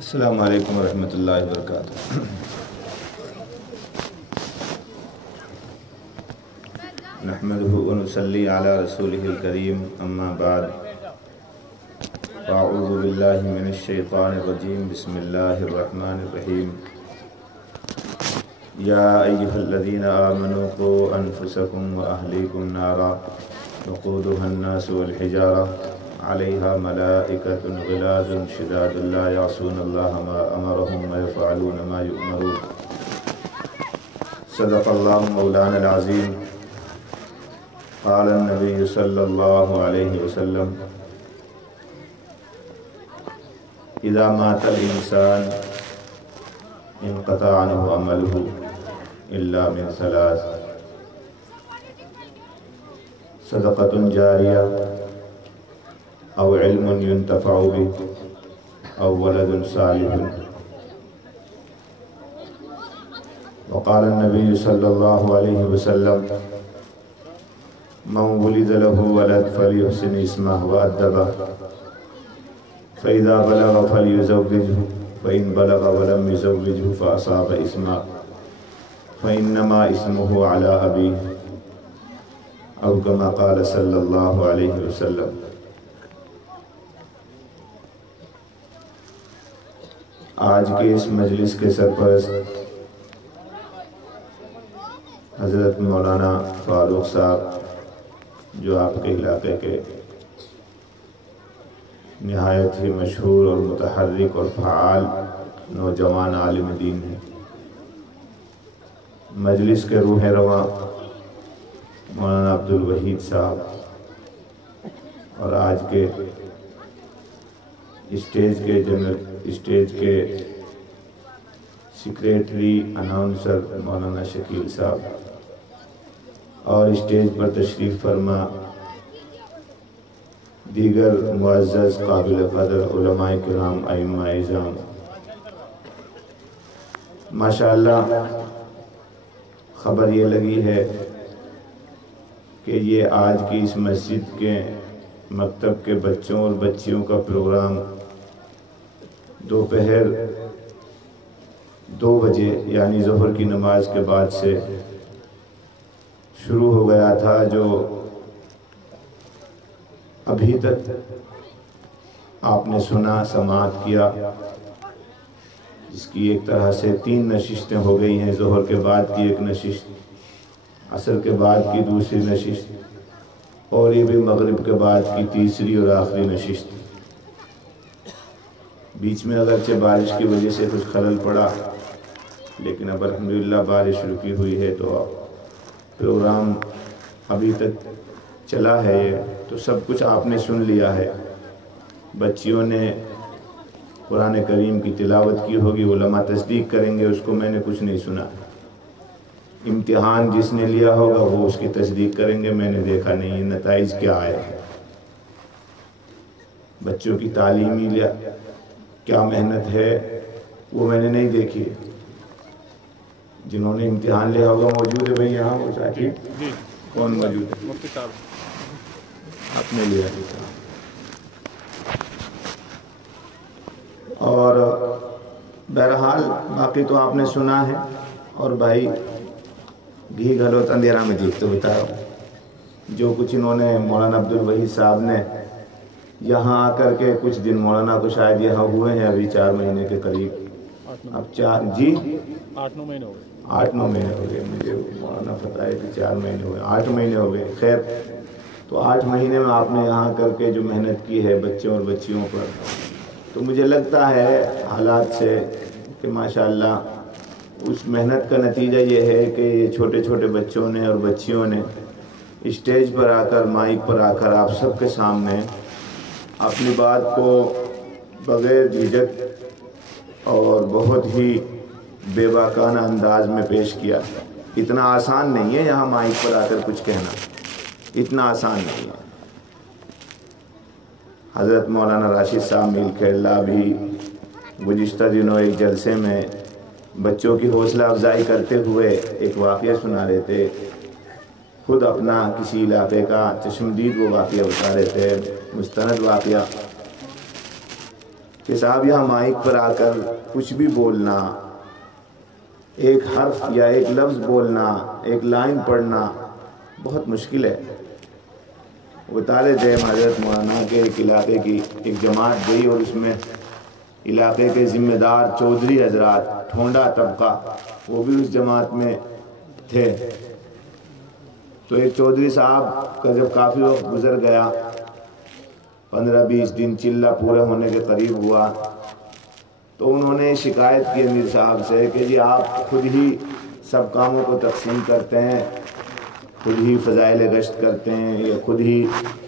السلام علیکم ورحمۃ اللہ وبرکاتہ۔ نحمده ونصلی علی رسولہ الکریم، اما بعد فاعوذ باللہ من الشیطان الرجیم، بسم اللہ الرحمن الرحیم۔ یا ایہا الذین آمنوا قوا انفسکم واہلیکم نارا وقودها الناس والحجارہ علیہا ملائکۃ غلاظ شداد لا یعصون اللہ ما امرہم ویفعلون ما یؤمرون۔ صدق اللہ مولانا العظیم۔ قال النبی صلی اللہ علیہ وسلم: اذا مات الانسان انقطع عنہ عملہ الا من ثلاث: صدقۃ جاریہ او علم ينتفع به او ولد صالح۔ وقال النبی صلی اللہ علیہ وسلم: من ولد له ولد فليحسن اسمه وأدبه فإذا بلغ فليزوجه فإن بلغ ولم يزوجه فأصاب اسمه فإنما اسمه على أبيه، أو كما قال صلی اللہ علیہ وسلم۔ آج کے اس مجلس کے سرپرست حضرت مولانا فاروق صاحب، جو آپ کے علاقے کے نہایت ہی مشہور اور متحرک اور فعال نوجوان عالم دین ہیں، مجلس کے روح رواں مولانا عبدالوحید صاحب، اور آج کے اسٹیج کے سیکریٹری اناؤنسر مولانا شکیل صاحب، اور اسٹیج پر تشریف فرما دیگر معزز قابل قدر علماء کرام، ائمہ اعظام، ماشاءاللہ خبر یہ لگی ہے کہ یہ آج کی اس مسجد کے مکتب کے بچوں اور بچیوں کا پروگرام دوپہر 2 بجے یعنی ظہر کی نماز کے بعد سے شروع ہو گیا تھا، جو ابھی تک آپ نے سنا، سماعت کیا، جس کی ایک طرح سے 3 نشستیں ہو گئی ہیں۔ ظہر کے بعد کی ایک نشست، عصر کے بعد کی دوسری نشست، اور یہ بھی مغرب کے بعد کی تیسری اور آخری نشست۔ بیچ میں اگرچہ بارش کی وجہ سے کچھ خلل پڑا، لیکن اب الحمدللہ بارش رکی ہوئی ہے، تو پروگرام ابھی تک چلا ہے۔ یہ تو سب کچھ آپ نے سن لیا ہے۔ بچیوں نے قرآن کریم کی تلاوت کی ہوگی، علماء تصدیق کریں گے، اس کو میں نے کچھ نہیں سنا۔ امتحان جس نے لیا ہوگا وہ اس کی تصدیق کریں گے، میں نے دیکھا نہیں یہ نتائج کیا آئے۔ بچوں کی تعلیمی کیا محنت ہے وہ میں نے نہیں دیکھی۔ جنہوں نے امتحان لیا ہوگا موجود ہے بھائی یہاں، وہ چاچی کون موجود ہے؟ مفتی صاحب آپ نے لیا۔ اور بہرحال باقی تو آپ نے سنا ہے، اور بھائی گھی گھلوت اندھیرا میں دیکھتے ہوتا ہے۔ جو کچھ انہوں نے مولانا عبدالوحید صاحب نے یہاں آ کر کے کچھ دن، مولانا کو شاید یہاں ہوئے ہیں ابھی 4 مہینے کے قریب، اب 8-9 مہینے ہو گئے۔ 8-9 مہینے ہو گئے، مجھے مولانا پتہ ہے کہ 4 مہینے ہوئے، 8 مہینے ہو گئے۔ خیر، تو 8 مہینے میں آپ نے یہاں کر کے جو محنت کی ہے بچوں اور بچیوں پر، تو مجھے لگتا ہے حالات سے کہ ماشاءاللہ اس محنت کا نتیجہ یہ ہے کہ یہ چھوٹے چھوٹے بچوں نے اور بچیوں نے اسٹیج پر آ کر، مائک پر آ کر آپ سب کے سامنے اپنی بات کو بغیر جھجک اور بہت ہی بے باکانہ انداز میں پیش کیا۔ اتنا آسان نہیں ہے یہاں مائک پر آ کر کچھ کہنا، اتنا آسان نہیں ہے۔ حضرت مولانا راشد صاحب میل کھیڑلا بھی گزشتہ دنوں ایک جلسے میں بچوں کی حوصلہ افزائی کرتے ہوئے ایک واقعہ سنا رہے تھے، خود اپنا کسی علاقے کا چشمدید وہ واقعہ بتا رہے تھے، مستند واقعہ، کہ صاحب یہاں مائک پر آ کر کچھ بھی بولنا، ایک حرف یا ایک لفظ بولنا، ایک لائن پڑھنا بہت مشکل ہے۔ وہ بتا رہے تھے حضرت مولانا کے ایک علاقے کی ایک جماعت گئی اور اس میں علاقے کے ذمہ دار چودھری حضرات، ٹھونڈا طبقہ، وہ بھی اس جماعت میں تھے۔ تو ایک چودھری صاحب کا جب کافی وقت گزر گیا، 15-20 دن چلہ پورے ہونے کے قریب ہوا، تو انہوں نے شکایت کی امیر صاحب سے کہ جی آپ خود ہی سب کاموں کو تقسیم کرتے ہیں، خود ہی فضائل گشت کرتے ہیں یا خود ہی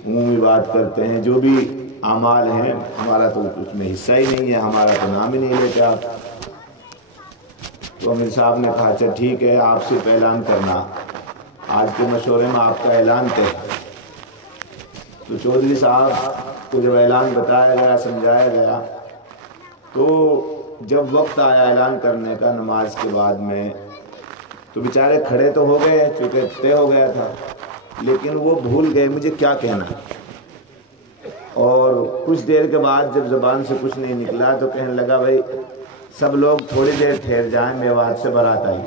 عمومی بات کرتے ہیں، جو بھی اعمال ہیں ہمارا تو اس میں حصہ ہی نہیں ہے، ہمارا تو نام ہی نہیں لیتے آپ۔ تو امیر صاحب نے کہا اچھا ٹھیک ہے، آپ صرف اعلان کرنا، آج کے مشورے میں آپ کا اعلان کریں۔ تو چودھری صاحب کو جب اعلان بتایا گیا، سمجھایا گیا، تو جب وقت آیا اعلان کرنے کا نماز کے بعد میں، تو بیچارے کھڑے تو ہو گئے چونکہ طے ہو گیا تھا، لیکن وہ بھول گئے مجھے کیا کہنا۔ اور کچھ دیر کے بعد جب زبان سے کچھ نہیں نکلا تو کہنے لگا بھائی سب لوگ تھوڑی دیر ٹھہر جائیں، میوات سے بارات آئی۔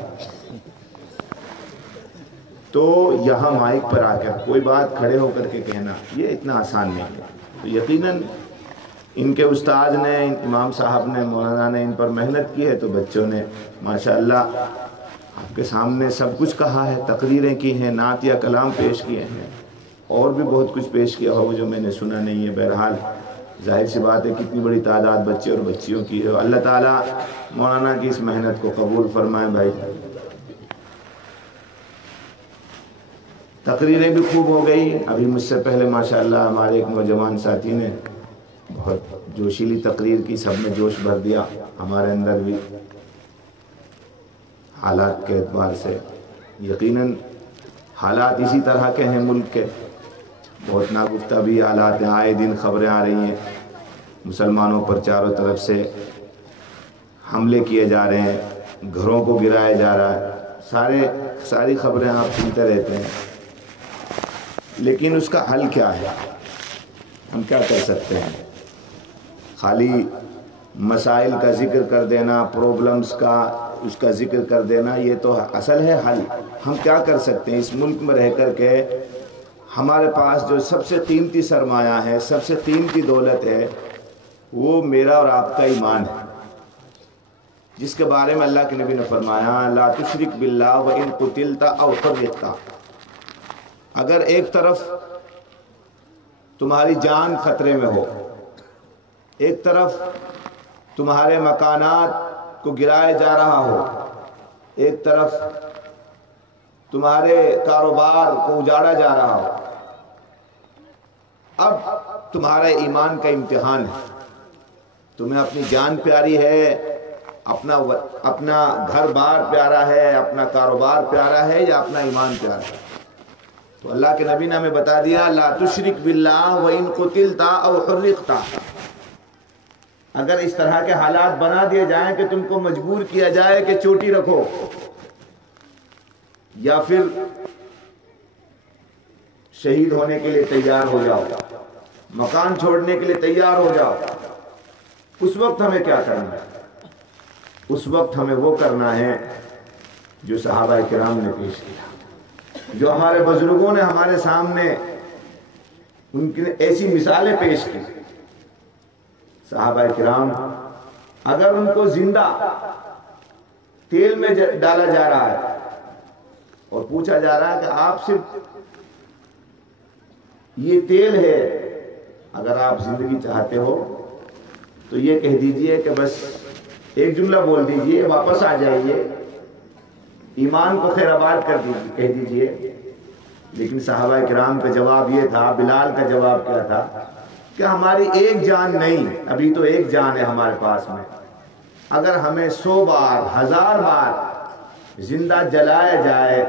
تو یہاں مائک پر آ کر کوئی بات کھڑے ہو کر کے کہنا یہ اتنا آسان نہیں ہے۔ تو یقیناً ان کے استاد نے، امام صاحب نے، مولانا نے ان پر محنت کی ہے، تو بچوں نے ماشاءاللہ آپ کے سامنے سب کچھ کہا ہے، تقریریں کی ہیں، نعت یا کلام پیش کیے ہیں، اور بھی بہت کچھ پیش کیا ہوگا جو میں نے سنا نہیں ہے۔ بہرحال ظاہر سی بات ہے کتنی بڑی تعداد بچے اور بچیوں کی ہے۔ اللہ تعالیٰ مولانا کی اس محنت کو قبول فرمائے۔ بھائی تقریریں بھی خوب ہو گئی۔ ابھی مجھ سے پہلے ماشاءاللہ ہمارے ایک نوجوان ساتھی نے بہت جوشیلی تقریر کی، سب نے جوش بھر دیا، ہمارے اندر بھی حالات کے اعتبار سے۔ یقیناً حالات اسی طرح کے ہیں ملک کے، بہت ناگفتہ بھی حالات ہیں، آئے دن خبریں آ رہی ہیں، مسلمانوں پر چاروں طرف سے حملے کیے جا رہے ہیں، گھروں کو گرایا جا رہا ہے، ساری خبریں آپ سنتے رہتے ہیں۔ لیکن اس کا حل کیا ہے؟ ہم کیا کر سکتے ہیں؟ خالی مسائل کا ذکر کر دینا، پرابلمز کا اس کا ذکر کر دینا، یہ تو اصل ہے حل۔ ہم کیا کر سکتے ہیں؟ اس ملک میں رہ کر کے ہمارے پاس جو سب سے قیمتی سرمایہ ہے، سب سے قیمتی دولت ہے، وہ میرا اور آپ کا ایمان ہے، جس کے بارے میں اللہ کے نبی نے فرمایا لا تشرک باللہ وان قتلت او حرقت۔ اگر ایک طرف تمہاری جان خطرے میں ہو، ایک طرف تمہارے مکانات کو گرایا جا رہا ہو، ایک طرف تمہارے کاروبار کو اجاڑا جا رہا ہو، اب تمہارا ایمان کا امتحان ہے، تمہیں اپنی جان پیاری ہے، اپنا گھر بار پیارا ہے، اپنا کاروبار پیارا ہے، یا اپنا ایمان پیارا ہے؟ تو اللہ کے نبی نے ہمیں بتا دیا لا تشرک باللہ وان قتلت او حرقت۔ اگر اس طرح کے حالات بنا دیے جائیں کہ تم کو مجبور کیا جائے کہ چوٹی رکھو، یا پھر شہید ہونے کے لیے تیار ہو جاؤ، مکان چھوڑنے کے لیے تیار ہو جاؤ، اس وقت ہمیں کیا کرنا ہے؟ اس وقت ہمیں وہ کرنا ہے جو صحابہ کرام نے پیش کیا، جو ہمارے بزرگوں نے ہمارے سامنے ان کی ایسی مثالیں پیش کی۔ صحابہ کرام اگر ان کو زندہ تیل میں ڈالا جا رہا ہے اور پوچھا جا رہا ہے کہ آپ صرف یہ تیل ہے، اگر آپ زندگی چاہتے ہو تو یہ کہہ دیجئے کہ بس ایک جملہ بول دیجئے، واپس آ جائیے، ایمان کو خیر آباد کر دیجئے، کہہ دیجئے۔ لیکن صحابہ کرام کا جواب یہ تھا، بلال کا جواب کیا تھا کہ ہماری ایک جان نہیں، ابھی تو ایک جان ہے ہمارے پاس میں، اگر ہمیں 100 بار 1000 بار زندہ جلایا جائے،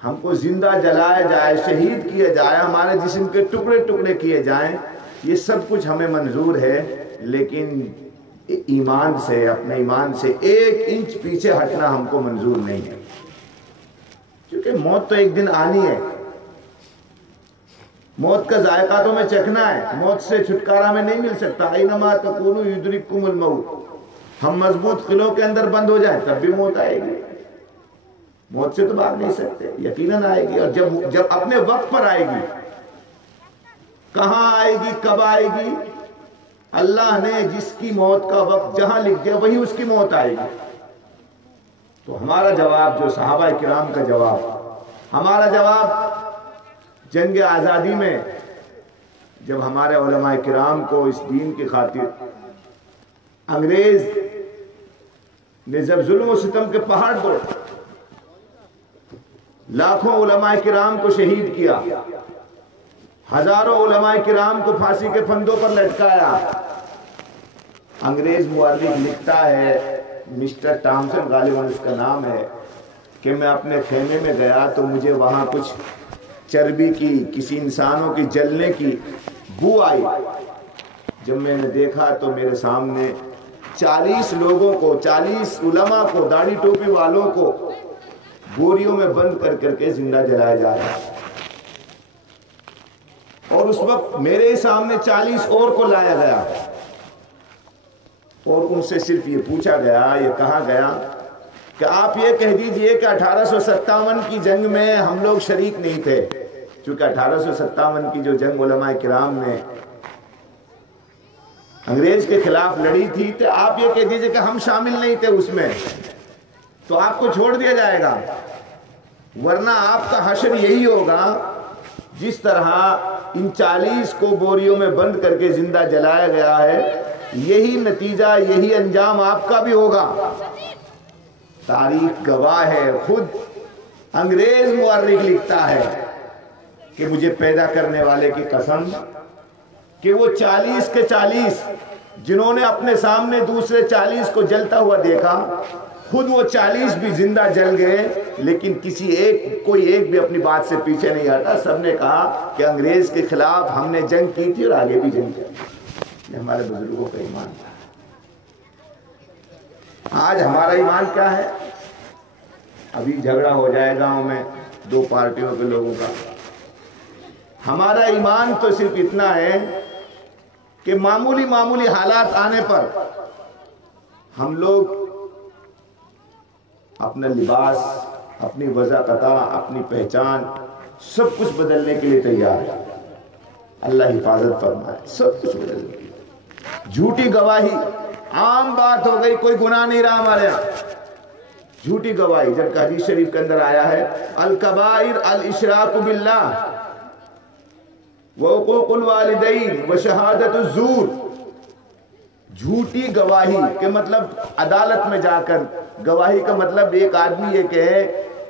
ہم کو زندہ جلایا جائے، شہید کیا جائے، ہمارے جسم کے ٹکڑے ٹکڑے کیے جائیں، یہ سب کچھ ہمیں منظور ہے، لیکن ایمان سے، اپنے ایمان سے 1 انچ پیچھے ہٹنا ہم کو منظور نہیں ہے، کیونکہ موت تو ایک دن آنی ہے، موت کا ذائقہ تو میں چکھنا ہے، موت سے چھٹکارا میں نہیں مل سکتا۔ اینما تکونوا یدرککم الموت، ہم مضبوط قلعوں کے اندر بند ہو جائیں تب بھی موت آئے گی، موت سے تو بھاگ نہیں سکتے، یقیناً آئے گی، اور جب اپنے وقت پر آئے گی۔ کہاں آئے گی، کب آئے گی؟ اللہ نے جس کی موت کا وقت جہاں لکھ دیا وہی اس کی موت آئے گی۔ تو ہمارا جواب جو صحابہ کرام کا جواب، ہمارا جواب جنگ آزادی میں جب ہمارے علماء کرام کو اس دین کی خاطر انگریز نے جب ظلم و ستم کے پہاڑ توڑ لاکھوں علماء کرام کو شہید کیا، ہزاروں علماء کرام کو پھانسی کے پھندوں پر لٹکایا، انگریز مورخ لکھتا ہے، مسٹر ٹامسن غالباً اس کا نام ہے، کہ میں اپنے خیمے میں گیا تو مجھے وہاں کچھ چربی کی، کسی انسانوں کی جلنے کی بو آئی۔ جب میں نے دیکھا تو میرے سامنے 40 لوگوں کو، 40 علماء کو، داڑھی ٹوپی والوں کو بوریوں میں بند کر کر کے زندہ جلایا جا رہا ہے، اور اس وقت میرے سامنے 40 اور کو لایا گیا، اور ان سے صرف یہ پوچھا گیا، یہ کہا گیا کہ آپ یہ کہہ دیجئے کہ 1857 کی جنگ میں ہم لوگ شریک نہیں تھے، چونکہ 1857 کی جو جنگ علماء کرام نے انگریز کے خلاف لڑی تھی، تو آپ یہ کہہ دیجئے کہ ہم شامل نہیں تھے اس میں، تو آپ کو چھوڑ دیا جائے گا، ورنہ آپ کا حشر یہی ہوگا جس طرح ان 40 کو بوریوں میں بند کر کے زندہ جلایا گیا ہے، یہی نتیجہ، یہی انجام آپ کا بھی ہوگا۔ تاریخ گواہ ہے، خود انگریز مورخ لکھتا ہے کہ مجھے پیدا کرنے والے کی قسم کہ وہ 40 کے 40 جنہوں نے اپنے سامنے دوسرے 40 کو جلتا ہوا دیکھا، خود وہ 40 بھی زندہ جل گئے، لیکن کوئی ایک بھی اپنی بات سے پیچھے نہیں ہٹا، سب نے کہا کہ انگریز کے خلاف ہم نے جنگ کی تھی اور آگے بھی جنگ کی۔ یہ ہمارے بزرگوں کا ایمان تھا۔ آج ہمارا ایمان کیا ہے؟ ابھی جھگڑا ہو جائے گاؤں میں 2 پارٹیوں کے لوگوں کا، ہمارا ایمان تو صرف اتنا ہے کہ معمولی حالات آنے پر ہم لوگ اپنا لباس، اپنی وضاحت، اپنی پہچان سب کچھ بدلنے کے لیے تیار ہے۔ اللہ حفاظت فرمائے، سب کچھ بدلنے کے لیے۔ جھوٹی گواہی عام بات ہو گئی، کوئی گناہ نہیں رہا ہمارے ہاں۔ جھوٹی گواہی، جب کہ حدیث شریف کے اندر آیا ہے الکبائر الاشراک باللہ وعقوق الوالدین وشہادت الزور۔ جھوٹی گواہی کے مطلب عدالت میں جا کر گواہی کا مطلب ایک آدمی یہ کہے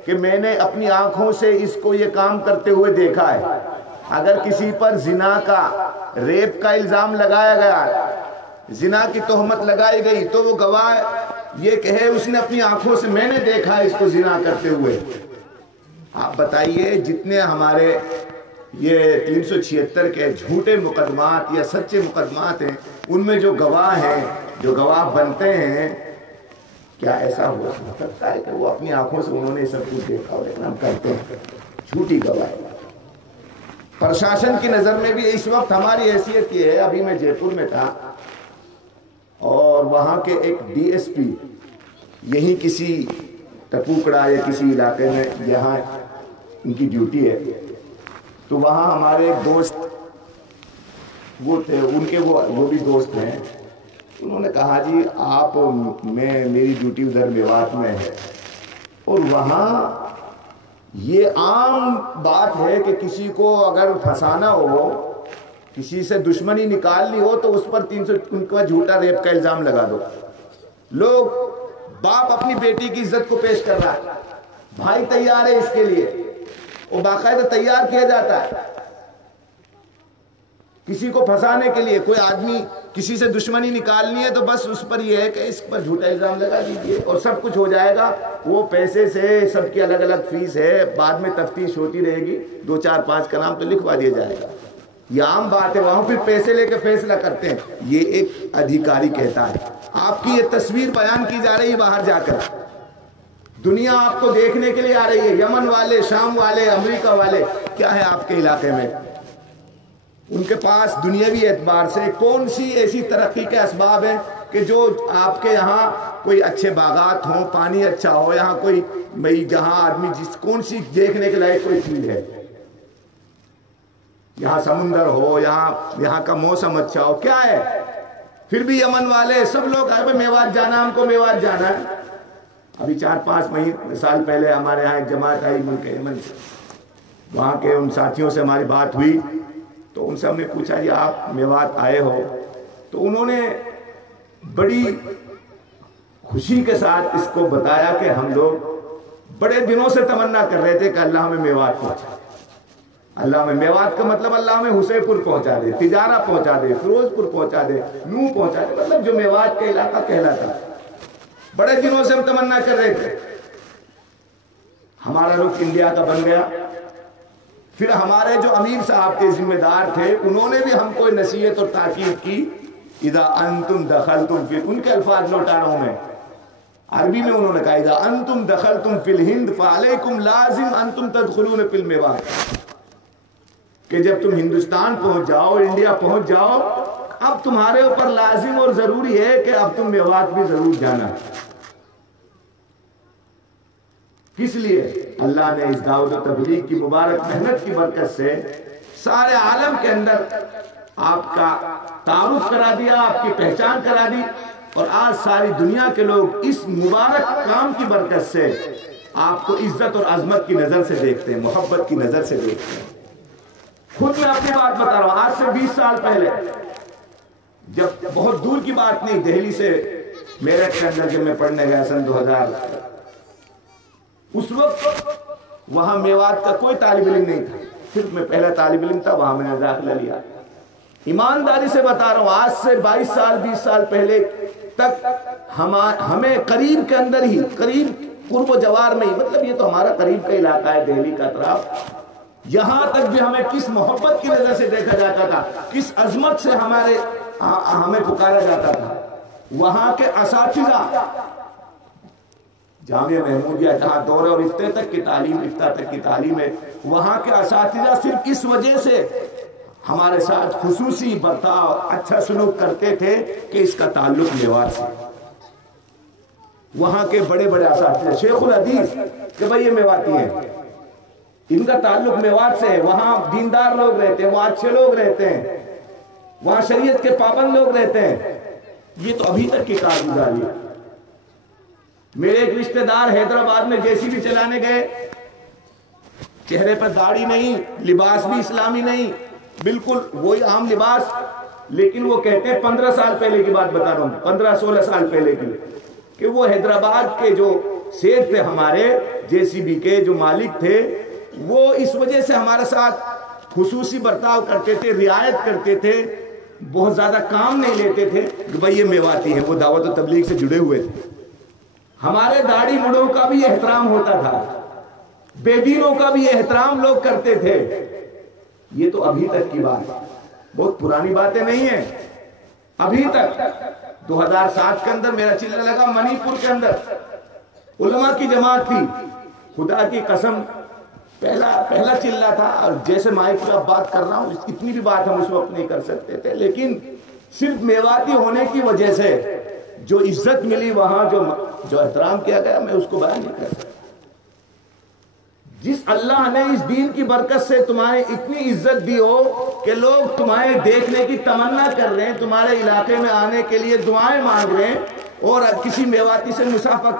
کہ میں نے اپنی آنکھوں سے اس کو یہ کام کرتے ہوئے دیکھا ہے۔ اگر کسی پر زنا کا، ریپ کا الزام لگایا گیا، زنا کی تہمت لگائی گئی، تو وہ گواہ یہ کہے اس نے اپنی آنکھوں سے میں نے دیکھا ہے اس کو زنا کرتے ہوئے۔ آپ بتائیے جتنے ہمارے یہ 376 کے جھوٹے مقدمات یا سچے مقدمات ہیں، ان میں جو گواہ ہیں، جو گواہ بنتے ہیں، کیا ایسا ہو سکتا ہے کہ وہ اپنی آنکھوں سے انہوں نے سب کچھ دیکھا ہو؟ لیکن ہم کرتے ہیں جھوٹی گواہی۔ پرشاسن کی نظر میں بھی اس وقت ہماری حیثیت یہ ہے، ابھی میں جے پور میں تھا اور وہاں کے ایک ڈی ایس پی یہی کسی ٹپوکڑا یا کسی علاقے میں یہاں ان کی ڈیوٹی ہے، تو وہاں ہمارے ایک دوست وہ تھے، ان کے وہ بھی دوست ہیں، انہوں نے کہا جی آپ میری ڈیوٹی ادھر میوات میں ہے، اور وہااں یہ عام بات ہے کہ کسی کو اگر پھنسانا ہو، کسی سے دشمنی نکالنی ہو تو اس پر 300 ان کا جھوٹا ریپ کا الزام لگا دو۔ لوگ، باپ اپنی بیٹی کی عزت کو پیش کر رہا ہے، بھائی تیار ہے اس کے لیے، وہ باقاعدہ تیار کیا جاتا ہے کسی کو پھنسانے کے لیے۔ کوئی آدمی کسی سے دشمنی نکالنی ہے تو بس اس پر یہ ہے کہ اس پر جھوٹا الزام لگا دیجئے اور سب کچھ ہو جائے گا۔ وہ پیسے سے، سب کی الگ الگ فیس ہے، بعد میں تفتیش ہوتی رہے گی، 2 4 5 کا نام تو لکھوا دیا جائے گا۔ یہ عام بات ہے، وہاں پھر پیسے لے کے فیصلہ کرتے ہیں۔ یہ ایک ادھیکاری کہتا ہے، آپ کی یہ تصویر بیان کی جا رہی ہے باہر جا کر، دنیا آپ کو دیکھنے کے لیے آ رہی ہے، یمن والے، شام والے، امریکہ والے، کیا ہے آپ کے علاقے میں؟ ان کے پاس دنیاوی اعتبار سے کون سی ایسی ترقی کے اسباب ہیں کہ جو آپ کے یہاں کوئی اچھے باغات ہوں، پانی اچھا ہو، یہاں کوئی جہاں آدمی کون سی دیکھنے کے لائق کوئی چیز ہے، یہاں سمندر ہو، یہاں کا موسم اچھا ہو، کیا ہے؟ پھر بھی یمن والے سب لوگ آئے میوات جانا، ہم کو میوات جانا ہے۔ ابھی 4-5 سال پہلے ہمارے یہاں ایک جماعت آئی ملک یمن سے، وہاں کے ان ساتھیوں سے ہماری بات ہوئی تو ان سے ہم نے پوچھا جی آپ میوات آئے ہو، تو انہوں نے بڑی خوشی کے ساتھ اس کو بتایا کہ ہم لوگ بڑے دنوں سے تمنا کر رہے تھے کہ اللہ ہمیں میوات پہنچا، اللہ ہمیں میوات کا مطلب اللہ ہمیں حسین پور پہنچا دے، تجارہ پہنچا دے، فیروز پور پہنچا دے، نو پہنچا دے، مطلب جو میوات کا علاقہ کہلاتا، بڑے دنوں سے ہم تمنا کر رہے تھے۔ ہمارا رخ انڈیا کا بن گیا۔ پھر ہمارے جو امیر صاحب کے ذمہ دار تھے انہوں نے بھی ہم کو نصیحت اور تاکید کی، اذا انتم دخلتم فی، ان کے الفاظ لوٹا رہا ہوں میں، عربی میں انہوں نے کہا اذا انتم دخلتم فی الہند فعلیکم لازم انتم تدخلون فی المیوات، کہ جب تم ہندوستان پہنچ جاؤ، انڈیا پہنچ جاؤ، اب تمہارے اوپر لازم اور ضروری ہے کہ اب تم میوات بھی ضرور جانا۔ کس لیے؟ اللہ نے اس دعوت و تبلیغ کی مبارک محنت کی برکت سے سارے عالم کے اندر آپ کا تعارف کرا دیا، آپ کی پہچان کرا دی، اور آج ساری دنیا کے لوگ اس مبارک کام کی برکت سے آپ کو عزت اور عظمت کی نظر سے دیکھتے ہیں، محبت کی نظر سے دیکھتے ہیں۔ خود میں اپنی بات بتا رہا ہوں، آج سے 20 سال پہلے، جب بہت دور کی بات نہیں، دہلی سے میرٹھ کے اندر جب میں پڑھنے گیا سن 2000، اس وقت وہاں میوات کا کوئی طالب علم نہیں تھا، صرف میں پہلا طالب علم تھا، وہاں میں نے داخلہ لیا۔ ایمانداری سے بتا رہا ہوں، آج سے 22 سال 20 سال پہلے تک ہمیں قریب کے اندر ہی، قریب قرب و جوار میں ہی، مطلب یہ تو ہمارا قریب کا علاقہ ہے دہلی کا اطراف، یہاں تک بھی ہمیں کس محبت کی نظر سے دیکھا جاتا تھا، کس عظمت سے ہمیں پکارا جاتا تھا۔ وہاں کے اساتذہ، جامعہ محمودیہ جہاں دورہ اور افتاء تک کی تعلیم، افتاء تک کی تعلیم ہے، وہاں کے اساتذہ صرف اس وجہ سے ہمارے ساتھ خصوصی برتاؤ، اچھا سلوک کرتے تھے کہ اس کا تعلق میوات سے۔ وہاں کے بڑے بڑے اساتذہ، شیخ الحدیث کہ بھائی یہ میواتی ہیں، ان کا تعلق میوات سے ہے، وہاں دیندار لوگ رہتے ہیں، وہاں اچھے لوگ رہتے ہیں، وہاں شریعت کے پابند لوگ رہتے ہیں۔ یہ تو ابھی تک کی کارگزاری ہے۔ میرے ایک رشتہ دار حیدرآباد میں JCB چلانے گئے، چہرے پر داڑھی نہیں، لباس بھی اسلامی نہیں، بالکل وہی عام لباس، لیکن وہ کہتے ہیں 15 سال پہلے کی بات بتا رہا ہوں، 15-16 سال پہلے کی، کہ وہ حیدرآباد کے جو سیٹ تھے ہمارے JCB کے جو مالک تھے، وہ اس وجہ سے ہمارے ساتھ خصوصی برتاؤ کرتے تھے، رعایت کرتے تھے، بہت زیادہ کام نہیں لیتے تھے کہ بھائی یہ میواتی ہیں، وہ دعوت و تبلیغ سے جڑے ہوئے تھے۔ ہمارے داڑھی مڑوں کا بھی احترام ہوتا تھا، بے دینوں کا بھی احترام لوگ کرتے تھے۔ یہ تو ابھی تک کی بات ہے، بہت پرانی باتیں نہیں ہیں، ابھی تک۔ 2007 کے اندر میرا چلہ لگا منی پور کے اندر، علماء کی جماعت تھی، خدا کی قسم پہلا چلہ تھا، اور جیسے مائک پر اب بات کر رہا ہوں، اتنی بھی بات ہم اس وقت نہیں کر سکتے تھے، لیکن صرف میواتی ہونے کی وجہ سے جو عزت ملی، وہاں جو احترام کیا گیا، میں اس کو بیان نہیں کر سکتا۔ جس اللہ نے اس دین کی برکت سے تمہیں اتنی عزت دی ہو کہ لوگ تمہیں دیکھنے کی تمنا کر رہے ہیں، تمہارے علاقے میں آنے کے لیے دعائیں مانگ رہے ہیں، اور کسی میواتی سے مسافہ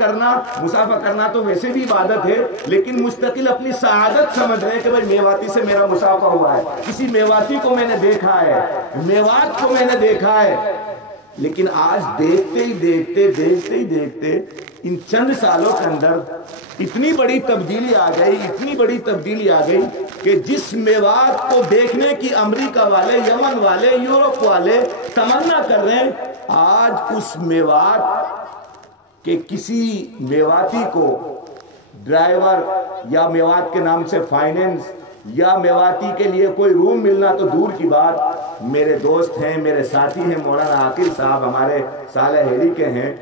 کرنا تو ویسے بھی عبادت ہے، لیکن مستقل اپنی سعادت سمجھ رہے ہیں کہ بھائی میواتی سے میرا مسافہ ہوا ہے، کسی میواتی کو میں نے دیکھا ہے، میوات کو میں نے دیکھا ہے۔ لیکن آج دیکھتے ہی دیکھتے ان چند سالوں کے اندر اتنی بڑی تبدیلی آ گئی کہ جس میوات کو دیکھنے کی امریکہ والے، یمن والے، یورپ والے تمنا کر رہے ہیں، آج اس میوات کے کسی میواتی کو ڈرائیور یا میوات کے نام سے فائنینس یا میواتی کے لیے کوئی روم ملنا تو دور کی بات۔ میرے دوست ہیں، میرے ساتھی ہیں، مولانا عاقل صاحب ہمارے صالح ہیری کے ہیں،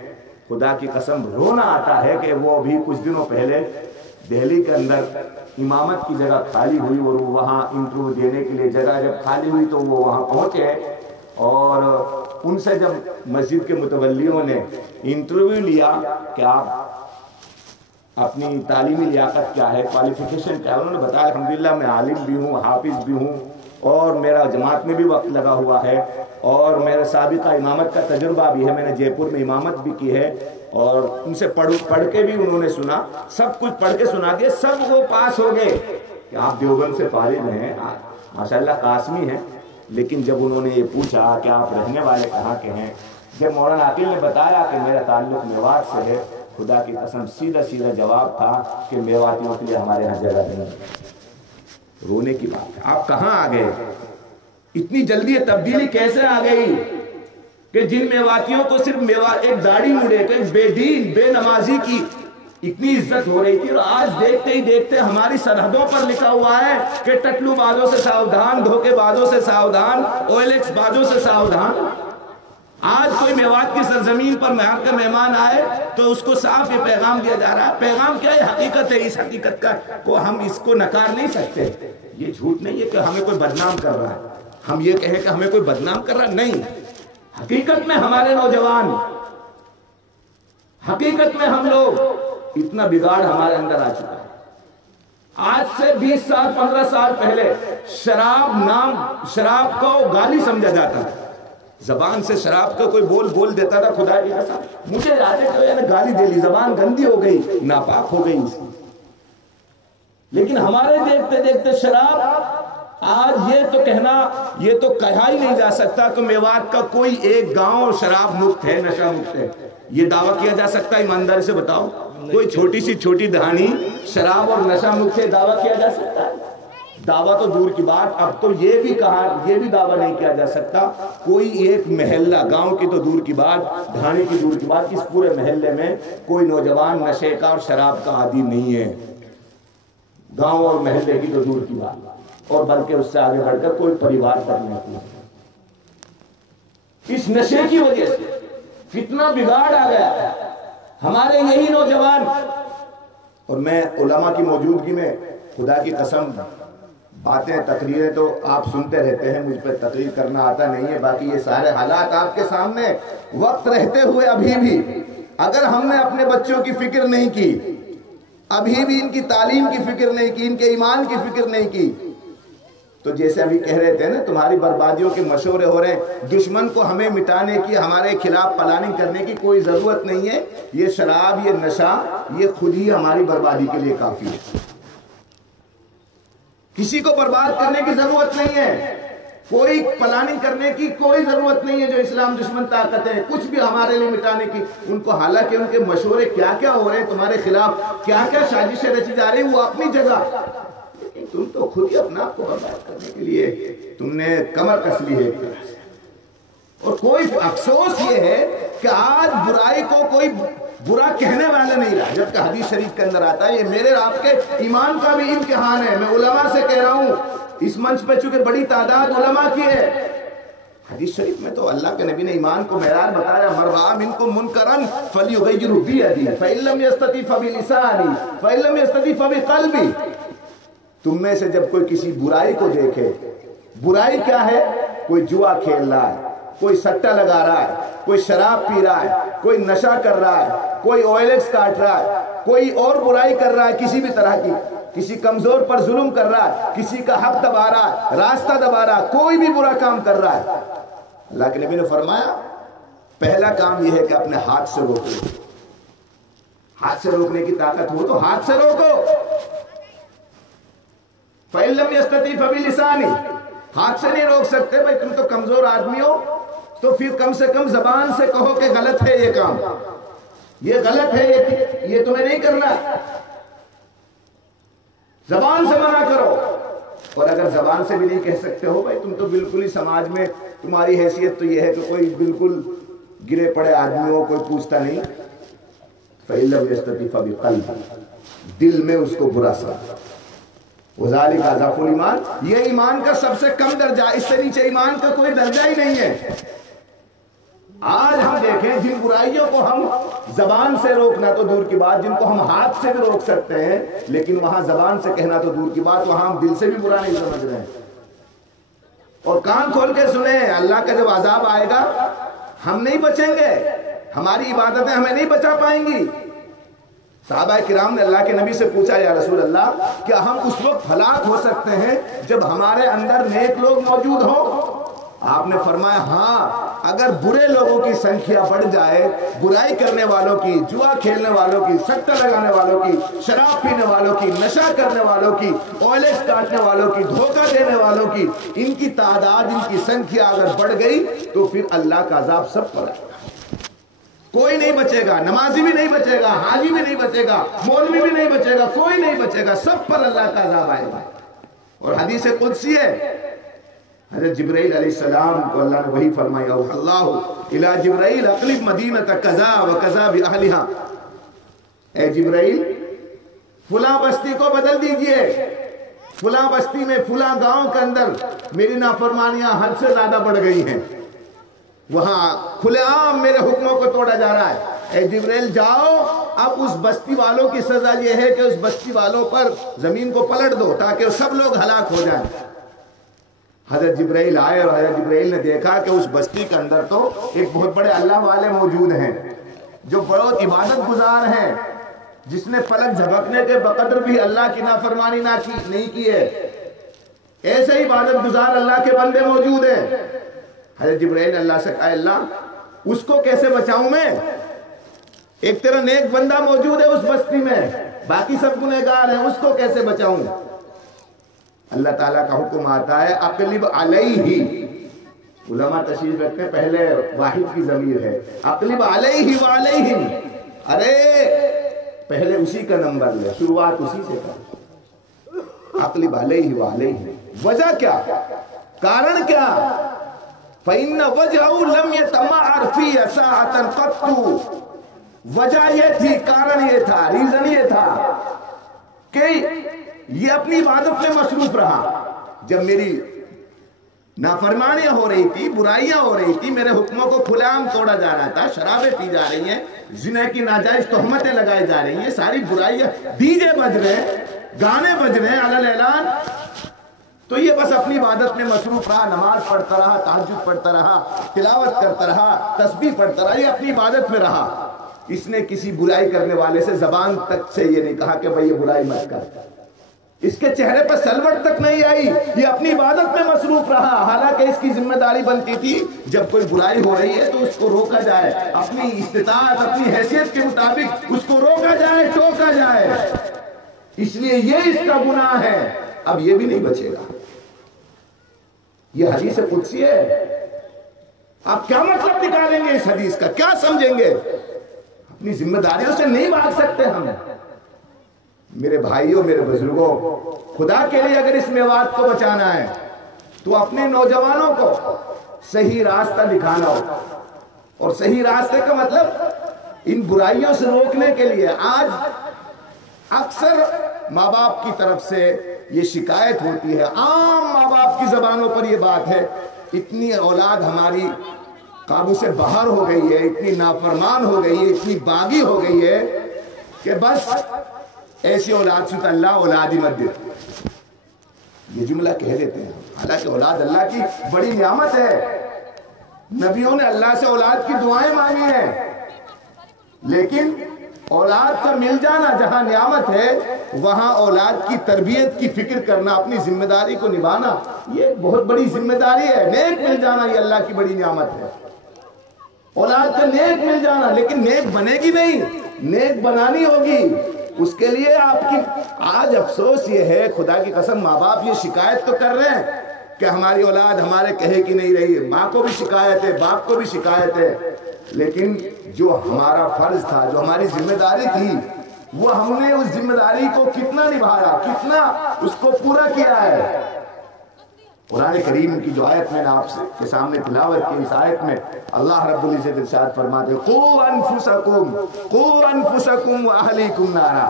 خدا کی قسم رونا آتا ہے کہ وہ ابھی کچھ دنوں پہلے دہلی کے اندر امامت کی جگہ خالی ہوئی اور وہ وہاں انٹرویو دینے کے لیے جگہ جب خالی ہوئی تو وہ وہاں پہنچے اور ان سے جب مسجد کے متولیوں نے انٹرویو لیا کہ آپ اپنی تعلیمی لیاقت کیا ہے، کوالیفیکیشن کیا ہے، انہوں نے بتایا الحمدللہ میں عالم بھی ہوں، حافظ بھی ہوں اور میرا جماعت میں بھی وقت لگا ہوا ہے اور میرا سابقہ امامت کا تجربہ بھی ہے، میں نے جے پور میں امامت بھی کی ہے اور ان سے پڑھ کے بھی انہوں نے سنا، سب کچھ پڑھ کے سنا دیا، سب وہ پاس ہو گئے کہ آپ دیوبند سے فارغ ہیں، ماشاءاللہ قاسمی ہیں۔ لیکن جب انہوں نے یہ پوچھا کہ آپ رہنے والے کہاں کے ہیں، جب مولانا عقیل نے بتایا کہ میرا تعلق میوات سے ہے، خدا کی قسم سیدھا جواب تھا کہ میواتیوں کے لیے ہمارے یہاں جگہ نہیں۔ رونے کی بات ہے، آپ کہاں آ گئے؟ اتنی جلدی یہ تبدیلی کیسے آ گئی کہ جن میواتیوں کو صرف ایک داڑھی مڑے ایک بے دین بے نمازی کی اتنی عزت ہو رہی تھی، اور آج دیکھتے ہی دیکھتے ہماری سرحدوں پر لکھا ہوا ہے کہ ٹٹلو بازوں سے ساودھان، دھوکے بازوں سے ساودھان، OLX بازوں سے ساودھان۔ آج کوئی میوات کی سرزمین پر مہمان آئے تو اس کو صاف یہ پیغام دیا جا رہا ہے۔ پیغام کیا ہے؟ حقیقت ہے، اس حقیقت کا کو ہم اس کو نکار نہیں سکتے۔ یہ جھوٹ نہیں ہے کہ ہمیں کوئی بدنام کر رہا ہے، ہم یہ کہیں کہ ہمیں کوئی بدنام کر رہا ہے، نہیں۔ حقیقت میں ہمارے نوجوان، حقیقت میں ہم لوگ اتنا بگاڑ ہمارے اندر آ چکا ہے۔ آج سے 20 سال 15 سال پہلے شراب کو گالی سمجھا جاتا تھا، زبان سے شراب کا کوئی بول دیتا تھا، خدا کی قسم مجھے یاد ہے کہ گالی دے لی، زبان گندی ہو گئی، ناپاک ہو گئی اس کی۔ لیکن ہمارے دیکھتے دیکھتے شراب آج یہ تو کہا ہی نہیں جا سکتا کہ میوات کا کوئی ایک گاؤں شراب مکت ہے، نشہ مکت ہے، یہ دعویٰ کیا جا سکتا ہے؟ ایمانداری سے بتاؤ، کوئی چھوٹی دہانی شراب اور نشہ مکت سے دعویٰ کیا جا سکتا ہے؟ دعویٰ تو دور کی بات، اب تو یہ بھی دعویٰ نہیں کیا جا سکتا کوئی ایک محلہ، گاؤں کی تو دور کی بات، دھانے کی دور کی بات، اس پورے محلے میں کوئی نوجوان نشے کا اور شراب کا عادی نہیں ہے، گاؤں اور محلے کی تو دور کی بات، اور بلکہ اس سے آگے بڑھ کر کوئی پریوار پر نہیں۔ اس نشے کی وجہ سے کتنا بگاڑ آ گیا ہمارے یہی نوجوان۔ اور میں علماء کی موجودگی میں خدا کی قسم باتیں تقریریں تو آپ سنتے رہتے ہیں، مجھ پہ تقریر کرنا آتا نہیں ہے، باقی یہ سارے حالات آپ کے سامنے وقت رہتے ہوئے ابھی بھی اگر ہم نے اپنے بچوں کی فکر نہیں کی، ابھی بھی ان کی تعلیم کی فکر نہیں کی، ان کے ایمان کی فکر نہیں کی، تو جیسے ابھی کہہ رہے تھے نا تمہاری بربادیوں کے مشورے ہو رہے ہیں، دشمن کو ہمیں مٹانے کی، ہمارے خلاف پلاننگ کرنے کی کوئی ضرورت نہیں ہے۔ یہ شراب، یہ نشہ، یہ خود ہی ہماری بربادی کے لیے کافی ہے، کسی کو برباد کرنے کی ضرورت نہیں ہے، کوئی پلاننگ کرنے کی کوئی ضرورت نہیں ہے۔ جو اسلام دشمن طاقتیں ہیں کچھ بھی ہمارے لیے مٹانے کی، ان کو حالانکہ ان کے مشورے کیا کیا ہو رہے ہیں تمہارے خلاف، کیا کیا سازشیں رچی جا رہی ہیں، وہ اپنی جگہ، لیکن تم تو خود ہی اپنا آپ کو برباد کرنے کے لیے تم نے کمر کس لی ہے۔ اور کوئی افسوس یہ ہے کہ آج برائی کو کوئی برا کہنے والا نہیں رہا، جبکہ حدیث شریف کے اندر آتا ہے یہ میرے آپ کے ایمان کا بھی امتحان ہے۔ میں علماء سے کہہ رہا ہوں، اس منچ پہ چونکہ بڑی تعداد علماء کی ہے، حدیث شریف میں تو اللہ کے نبی نے ایمان کو معیار بتایا، من رأى منکم منکرا فلیغیرہ بیدہ فإن لم یستطع فبلسانہ فإن لم یستطع فبقلبہ۔ تم میں سے جب کوئی کسی برائی کو دیکھے، برائی کیا ہے؟ کوئی جوا کھیل رہا ہے، کوئی سٹا لگا رہا ہے، کوئی شراب پی رہا ہے، کوئی نشہ کر رہا ہے، کوئی OLX کاٹ رہا ہے، کوئی اور برائی کر رہا ہے کسی بھی طرح کی، کسی کمزور پر ظلم کر رہا ہے، کسی کا حق دبا رہا ہے، راستہ دبا رہا ہے، کوئی بھی برا کام کر رہا ہے، اللہ کے نبی نے فرمایا پہلا کام یہ ہے کہ اپنے ہاتھ سے روکو۔ ہاتھ سے روکنے کی طاقت ہو تو ہاتھ سے روکو۔ فَإِن لَّمْ يَسْتَطِعْ فَبِلِسَانِهِ، ہاتھ سے نہیں روک سکتے بھائی تم تو کمزور آدمی ہو، تو پھر کم سے کم زبان سے کہو کہ غلط ہے یہ کام، یہ غلط ہے، یہ تمہیں نہیں کرنا، زبان سے منع کرو۔ اور اگر زبان سے بھی نہیں کہہ سکتے ہو بھائی تم تو بالکل ہی سماج میں تمہاری حیثیت تو یہ ہے کہ کوئی بالکل گرے پڑے آدمی ہو، کوئی پوچھتا نہیں، فَإِن لَّمْ يَسْتَطِعْ فَبِقَلْبِهِ، دل میں اس کو برا سمجھو۔ وذالک اضعف الایمان، یہ ایمان کا سب سے کم درجہ، اس سے نیچے ایمان کا کوئی درجہ ہی نہیں ہے۔ آج ہم دیکھیں جن برائیوں کو ہم زبان سے روکنا تو دور کی بات، جن کو ہم ہاتھ سے بھی روک سکتے ہیں، لیکن وہاں زبان سے کہنا تو دور کی بات، وہاں ہم دل سے بھی برا نہیں سمجھ رہے ہیں۔ اور کان کھول کے سنیں، اللہ کا جب عذاب آئے گا ہم نہیں بچیں گے، ہماری عبادتیں ہمیں نہیں بچا پائیں گی۔ صحابہ کرام نے اللہ کے نبی سے پوچھا، یا رسول اللہ کیا ہم اس وقت ہلاک ہو سکتے ہیں جب ہمارے اندر نیک لوگ موجود ہوں؟ آپ نے فرمایا ہاں، اگر برے لوگوں کی سنکھیا بڑھ جائے، برائی کرنے والوں کی، جوا کھیلنے والوں کی، سٹہ لگانے والوں کی، شراب پینے والوں کی، نشہ کرنے والوں کی، اولیس کاٹنے والوں کی، دھوکہ دینے والوں کی، ان کی تعداد، ان کی سنکھیا اگر بڑھ گئی تو پھر اللہ کا عذاب سب پر آئے گا۔ کوئی نہیں بچے گا، نمازی بھی نہیں بچے گا، حاجی بھی نہیں بچے گا، مولوی بھی نہیں بچے گا، کوئی نہیں بچے گا، سب پر اللہ کا عذاب آئے گا۔ اور حدیث قدسی ہے، حضرت جبرائیل علیہ السلام کو اللہ نے وہی فرمایا، اللہ الى جبرائیل اقلب مدینہ قضا و قضا باہلہا، اے جبرائیل فلاں بستی کو بدل دیجئے، فلاں بستی میں، فلاں گاؤں کے اندر میری نافرمانیاں حد سے زیادہ بڑھ گئی ہیں، وہاں کھلے عام میرے حکموں کو توڑا جا رہا ہے، اے جبرائیل جاؤ، اب اس بستی والوں کی سزا یہ ہے کہ اس بستی والوں پر زمین کو پلٹ دو تاکہ سب لوگ ہلاک ہو جائیں۔ حضرت جبرائیل آئے اور حضرت جبرائیل نے دیکھا کہ اس بستی کے اندر تو ایک بہت بڑے اللہ والے موجود ہیں جو بہت عبادت گزار ہیں، جس نے پلک جھپکنے کے بقدر بھی اللہ کی نافرمانی نہیں کی ہے، ایسے عبادت گزار اللہ کے بندے موجود ہیں۔ حضرت جبرائیل اللہ سے کہا، اللہ اس کو کیسے بچاؤں میں؟ ایک تیرا نیک بندہ موجود ہے اس بستی میں، باقی سب گنہگار ہیں، اس کو کیسے بچاؤں؟ اللہ تعالیٰ کا حکم آتا ہے اقلب علیہ، علماء تشریح رکھتے ہیں پہلے واحد کی ضمیر ہے، اقلب علیہ وعلیہم، ارے پہلے اسی کا نمبر لے، شروعات اسی سے کر، اقلب علیہ وعلیہم۔ وجہ کیا؟ کارن کیا؟ فَإِنَّ وَجْهَهُ لَمْ يَتَمَعَّرْ فِيهَ سَاعَةً قَطُّ، وجہ یہ تھی، کارن یہ تھا، ریزن یہ تھا کہ یہ اپنی عبادت میں مصروف رہا۔ جب میری نافرمانیاں ہو رہی تھی، برائیاں ہو رہی تھی، میرے حکموں کو کھلے عام توڑا جا رہا تھا، شرابیں پی جا رہی ہیں، زنا کی ناجائز تہمتیں لگائی جا رہی ہیں، ساری برائیاں، ڈی جے بج رہے ہیں، گانے بج رہے ہیں علل اعلان، تو یہ بس اپنی عبادت میں مصروف رہا، نماز پڑھتا رہا، تہجد پڑھتا رہا، تلاوت کرتا رہا، تسبیح پڑھتا رہا، یہ اپنی عبادت میں رہا۔ اس نے کسی برائی کرنے والے سے زبان تک سے یہ نہیں کہا کہ بھئی یہ برائی مت کر، اس کے چہرے پر سلوٹ تک نہیں آئی، یہ اپنی عبادت میں مصروف رہا، حالانکہ اس کی ذمہ داری بنتی تھی جب کوئی برائی ہو رہی ہے تو اس کو روکا جائے، اپنی استطاعت، اپنی حیثیت کے مطابق اس کو روکا جائے، ٹوکا جائے، اس لیے یہ اس کا گناہ ہے، اب یہ بھی نہیں بچے گا۔ یہ حدیث قدسی ہے، آپ کیا مطلب نکالیں گے اس حدیث کا، کیا سمجھیں گے؟ اپنی ذمہ داریوں سے نہیں بھاگ سکتے ہم۔ میرے بھائیوں، میرے بزرگوں، خدا کے لیے اگر اس میوات کو بچانا ہے تو اپنے نوجوانوں کو صحیح راستہ دکھانا ہو، اور صحیح راستے کا مطلب ان برائیوں سے روکنے کے لیے آج اکثر ماں باپ کی طرف سے یہ شکایت ہوتی ہے، عام ماں باپ کی زبانوں پر یہ بات ہے، اتنی اولاد ہماری قابو سے باہر ہو گئی ہے، اتنی نافرمان ہو گئی ہے، اتنی باغی ہو گئی ہے کہ بس ایسی اولاد سے تو اللہ اولاد ہی مت دے، یہ جملہ کہہ دیتے ہیں۔ حالانکہ اولاد اللہ کی بڑی نعمت ہے، نبیوں نے اللہ سے اولاد کی دعائیں مانگی ہیں، لیکن اولاد کا مل جانا جہاں نعمت ہے وہاں اولاد کی تربیت کی فکر کرنا، اپنی ذمہ داری کو نبھانا، یہ بہت بڑی ذمہ داری ہے۔ نیک مل جانا یہ اللہ کی بڑی نعمت ہے، اولاد کا نیک مل جانا، لیکن نیک بنے گی نہیں، نیک بنانی ہوگی، اس کے لیے آپ کی آج افسوس یہ ہے، خدا کی قسم ماں باپ یہ شکایت تو کر رہے ہیں کہ ہماری اولاد ہمارے کہے کی نہیں رہی ہے، ماں کو بھی شکایت ہے، باپ کو بھی شکایت ہے، لیکن جو ہمارا فرض تھا، جو ہماری ذمہ داری تھی، وہ ہم نے اس ذمہ داری کو کتنا نبھایا، کتنا اس کو پورا کیا ہے۔ قرآن کریم کی جو آیت میں نے آپ کے سامنے تلاوت کی، اس آیت میں اللہ رب العزت ارشاد فرماتے ہیں، قُوا أَنفُسَكُمْ وَأَهْلِيكُمْ نَارًا،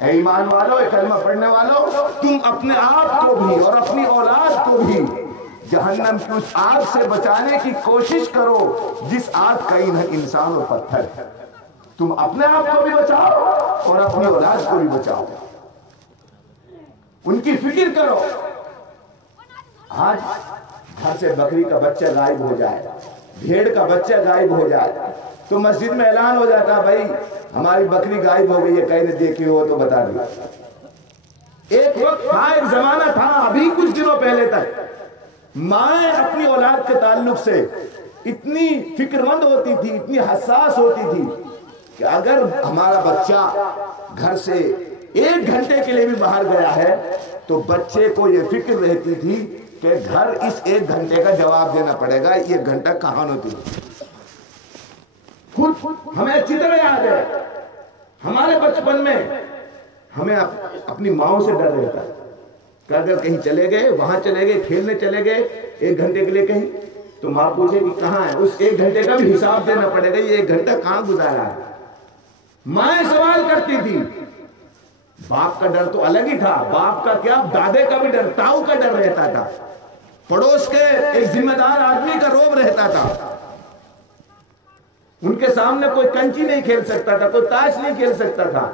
اے ایمان والو، اے کلمہ پڑھنے والو، تم اپنے آپ کو بھی اور اپنی اولاد کو بھی جہنم کی اس آگ سے بچانے کی کوشش کرو جس آگ کا ایندھن انسان اور پتھر ہے. تم اپنے آپ کو بھی بچاؤ اور اپنی اولاد کو بھی بچاؤ, ان کی فکر کرو. آج گھر سے بکری کا بچہ غائب ہو جائے, بھیڑ کا بچہ غائب ہو جائے تو مسجد میں اعلان ہو جاتا, بھائی ہماری بکری غائب ہو گئی ہے, کہیں نے دیکھی ہو تو بتا دو. ایک وقت تھا, ایک زمانہ تھا ابھی کچھ دنوں پہلے تک, مائیں اپنی اولاد کے تعلق سے اتنی فکر مند ہوتی تھی, اتنی حساس ہوتی تھی کہ اگر ہمارا بچہ گھر سے 1 گھنٹے کے لیے بھی باہر گیا ہے تو بچے کو یہ فکر رہتی تھی کہ گھر اس 1 گھنٹے کا جواب دینا پڑے گا, 1 گھنٹہ کہاں ہوتی. خود ہمیں اچھی طرح یاد ہے, ہمارے بچپن میں ہمیں اپنی ماؤں سے ڈر رہتا ہے کہ اگر کہیں چلے گئے, وہاں چلے گئے, کھیلنے چلے گئے 1 گھنٹے کے لیے کہیں, تو ماں پوچھے کہ کہاں ہے, اس 1 گھنٹے کا بھی حساب دینا پڑے گا, یہ 1 گھنٹہ کہاں گزارا ہے. مائیں سوال کرتی تھی. باپ کا ڈر تو الگ ہی تھا, باپ کا کیا, دادے کا بھی ڈر, تاؤ کا ڈر رہتا تھا, پڑوس کے ایک ذمہ دار آدمی کا روب رہتا تھا. ان کے سامنے کوئی کنچی نہیں کھیل سکتا تھا, کوئی تاش نہیں کھیل سکتا تھا.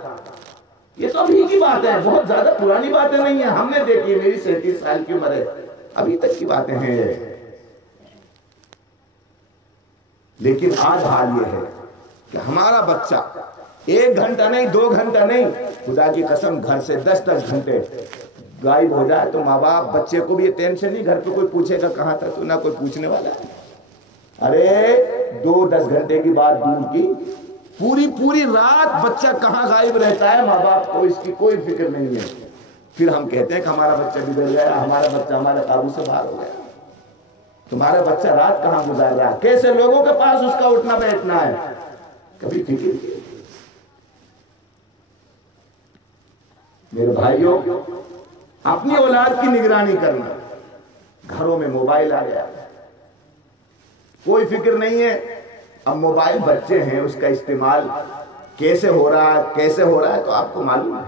یہ تو ابھی کی بات ہے, بہت زیادہ پرانی باتیں نہیں ہیں, ہم نے دیکھی, میری 37 سال کی عمر ہے, ابھی تک کی باتیں ہیں. لیکن آج حال یہ ہے کہ ہمارا بچہ 1 گھنٹہ نہیں, 2 گھنٹہ نہیں, خدا کی قسم گھر سے 10 گھنٹے غائب ہو جائے تو ماں باپ, بچے کو بھی یہ ٹینشن نہیں, گھر پہ کوئی پوچھے گا کہاں تھا تو, نہ کوئی پوچھنے والا ہے. ارے 2-10 گھنٹے کی بات دور کی, پوری رات بچہ کہاں غائب رہتا ہے, ماں باپ کو اس کی کوئی فکر نہیں ہے. پھر ہم کہتے ہیں کہ ہمارا بچہ بگڑ گیا, ہمارا بچہ ہمارے قابو سے باہر ہو گیا. تمہارا بچہ رات کہاں گزار رہا ہے, کیسے لوگوں کے پاس اس کا اٹھنا بیٹھنا ہے, کبھی فکر کی؟ میرے بھائیوں, اپنی اولاد کی نگرانی کرنا. گھروں میں موبائل آ گیا, کوئی فکر نہیں ہے. اب موبائل بچے ہیں, اس کا استعمال کیسے ہو رہا ہے تو آپ کو معلوم ہے.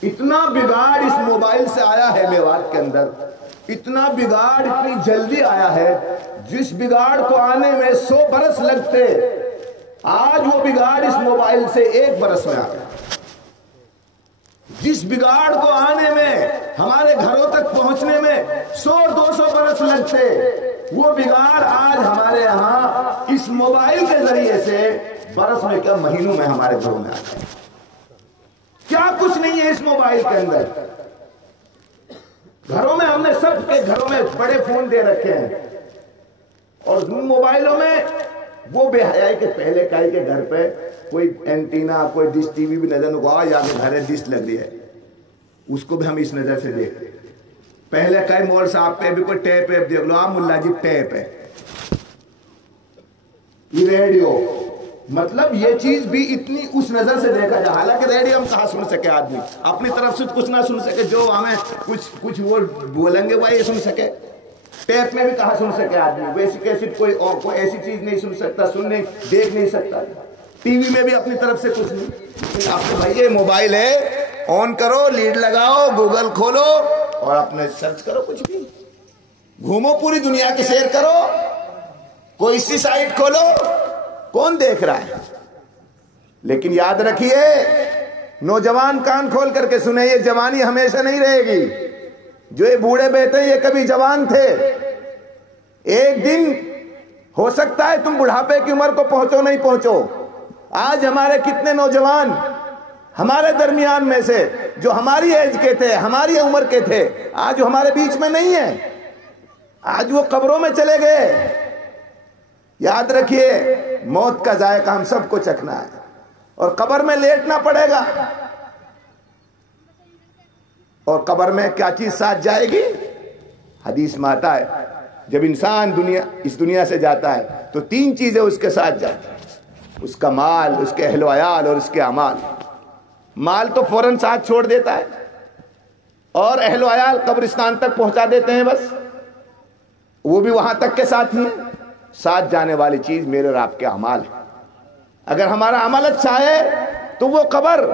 اتنا بگاڑ اس موبائل سے آیا ہے میوات کے اندر, اتنا بگاڑ اتنی جلدی آیا ہے, جس بگاڑ کو آنے میں 100 برس لگتے, آج وہ بگاڑ اس موبائل سے 1 برس میں آ گیا. جس بگاڑ کو آنے میں, ہمارے گھروں تک پہنچنے میں 100-200 برس لگتے, وہ بگاڑ آج ہمارے یہاں اس موبائل کے ذریعے سے برس میں کیا, مہینوں میں ہمارے گھروں میں آ گیا. کیا کچھ نہیں ہے اس موبائل کے اندر. گھروں میں ہم نے سب کے گھروں میں بڑے فون دے رکھے ہیں, اور موبائلوں میں وہ بے حیائی کے پہلے کائی کے گھر پہ کوئی اینٹینا, کوئی ڈش ٹی وی بھی نظر نہ آ, یا گھر ہے ڈش لگ رہی ہے, اس کو بھی ہم اس نظر سے دیکھتے. پہلے کئی مول صاحب پہ بھی کوئی ٹیپ ایپ دیکھ لو, آپ ملا جی ٹیپ ہے, یہ ریڈیو, مطلب یہ چیز بھی اتنی اس نظر سے دیکھا جائے. حالانکہ ریڈیو ہم کہاں سن سکے, آدمی اپنی طرف سے کچھ نہ سن سکے, جو ہمیں کچھ وہ بولیں گے وہ یہ سن سکے. ٹیپ میں بھی کہاں سن سکے آدمی, ویسی کیسٹ کوئی ایسی چیز نہیں سن سکتا, دیکھ نہیں سکتا. ٹی وی میں بھی اپنی طرف سے کچھ نہیں. آپ کو بھائی یہ موبائل ہے, آن کرو, لیڈ لگاؤ, گوگل کھولو اور اپنے سرچ کرو, کچھ بھی گھومو, پوری دنیا کی سیر کرو, کوئی سی سائٹ کھولو, کون دیکھ رہا ہے. لیکن یاد رکھیے نوجوان, کان کھول کر کے سنیں, یہ جوانی ہمیشہ نہیں رہے گی. جو یہ بوڑھے بیٹھے یہ کبھی جوان تھے, ایک دن ہو سکتا ہے تم بڑھاپے کی عمر کو پہنچو نہیں پہنچو. آج ہمارے کتنے نوجوان ہمارے درمیان میں سے جو ہماری ایج کے تھے, ہماری عمر کے تھے, آج وہ ہمارے بیچ میں نہیں ہیں, آج وہ قبروں میں چلے گئے. یاد رکھیے موت کا ذائقہ ہم سب کو چکھنا ہے, اور قبر میں لیٹنا پڑے گا. اور قبر میں کیا چیز ساتھ جائے گی؟ حدیث میں آتا ہے جب انسان اس دنیا سے جاتا ہے تو 3 چیزیں اس کے ساتھ جاتی ہیں, اس کا مال, اس کے اہل و عیال اور اس کے اعمال. مال تو فوراً ساتھ چھوڑ دیتا ہے, اور اہل و عیال قبرستان تک پہنچا دیتے ہیں, بس وہ بھی وہاں تک کے ساتھ ہی ہیں. ساتھ جانے والی چیز میرے اور آپ کے اعمال ہے. اگر ہمارا عمل اچھا ہے تو وہ قبر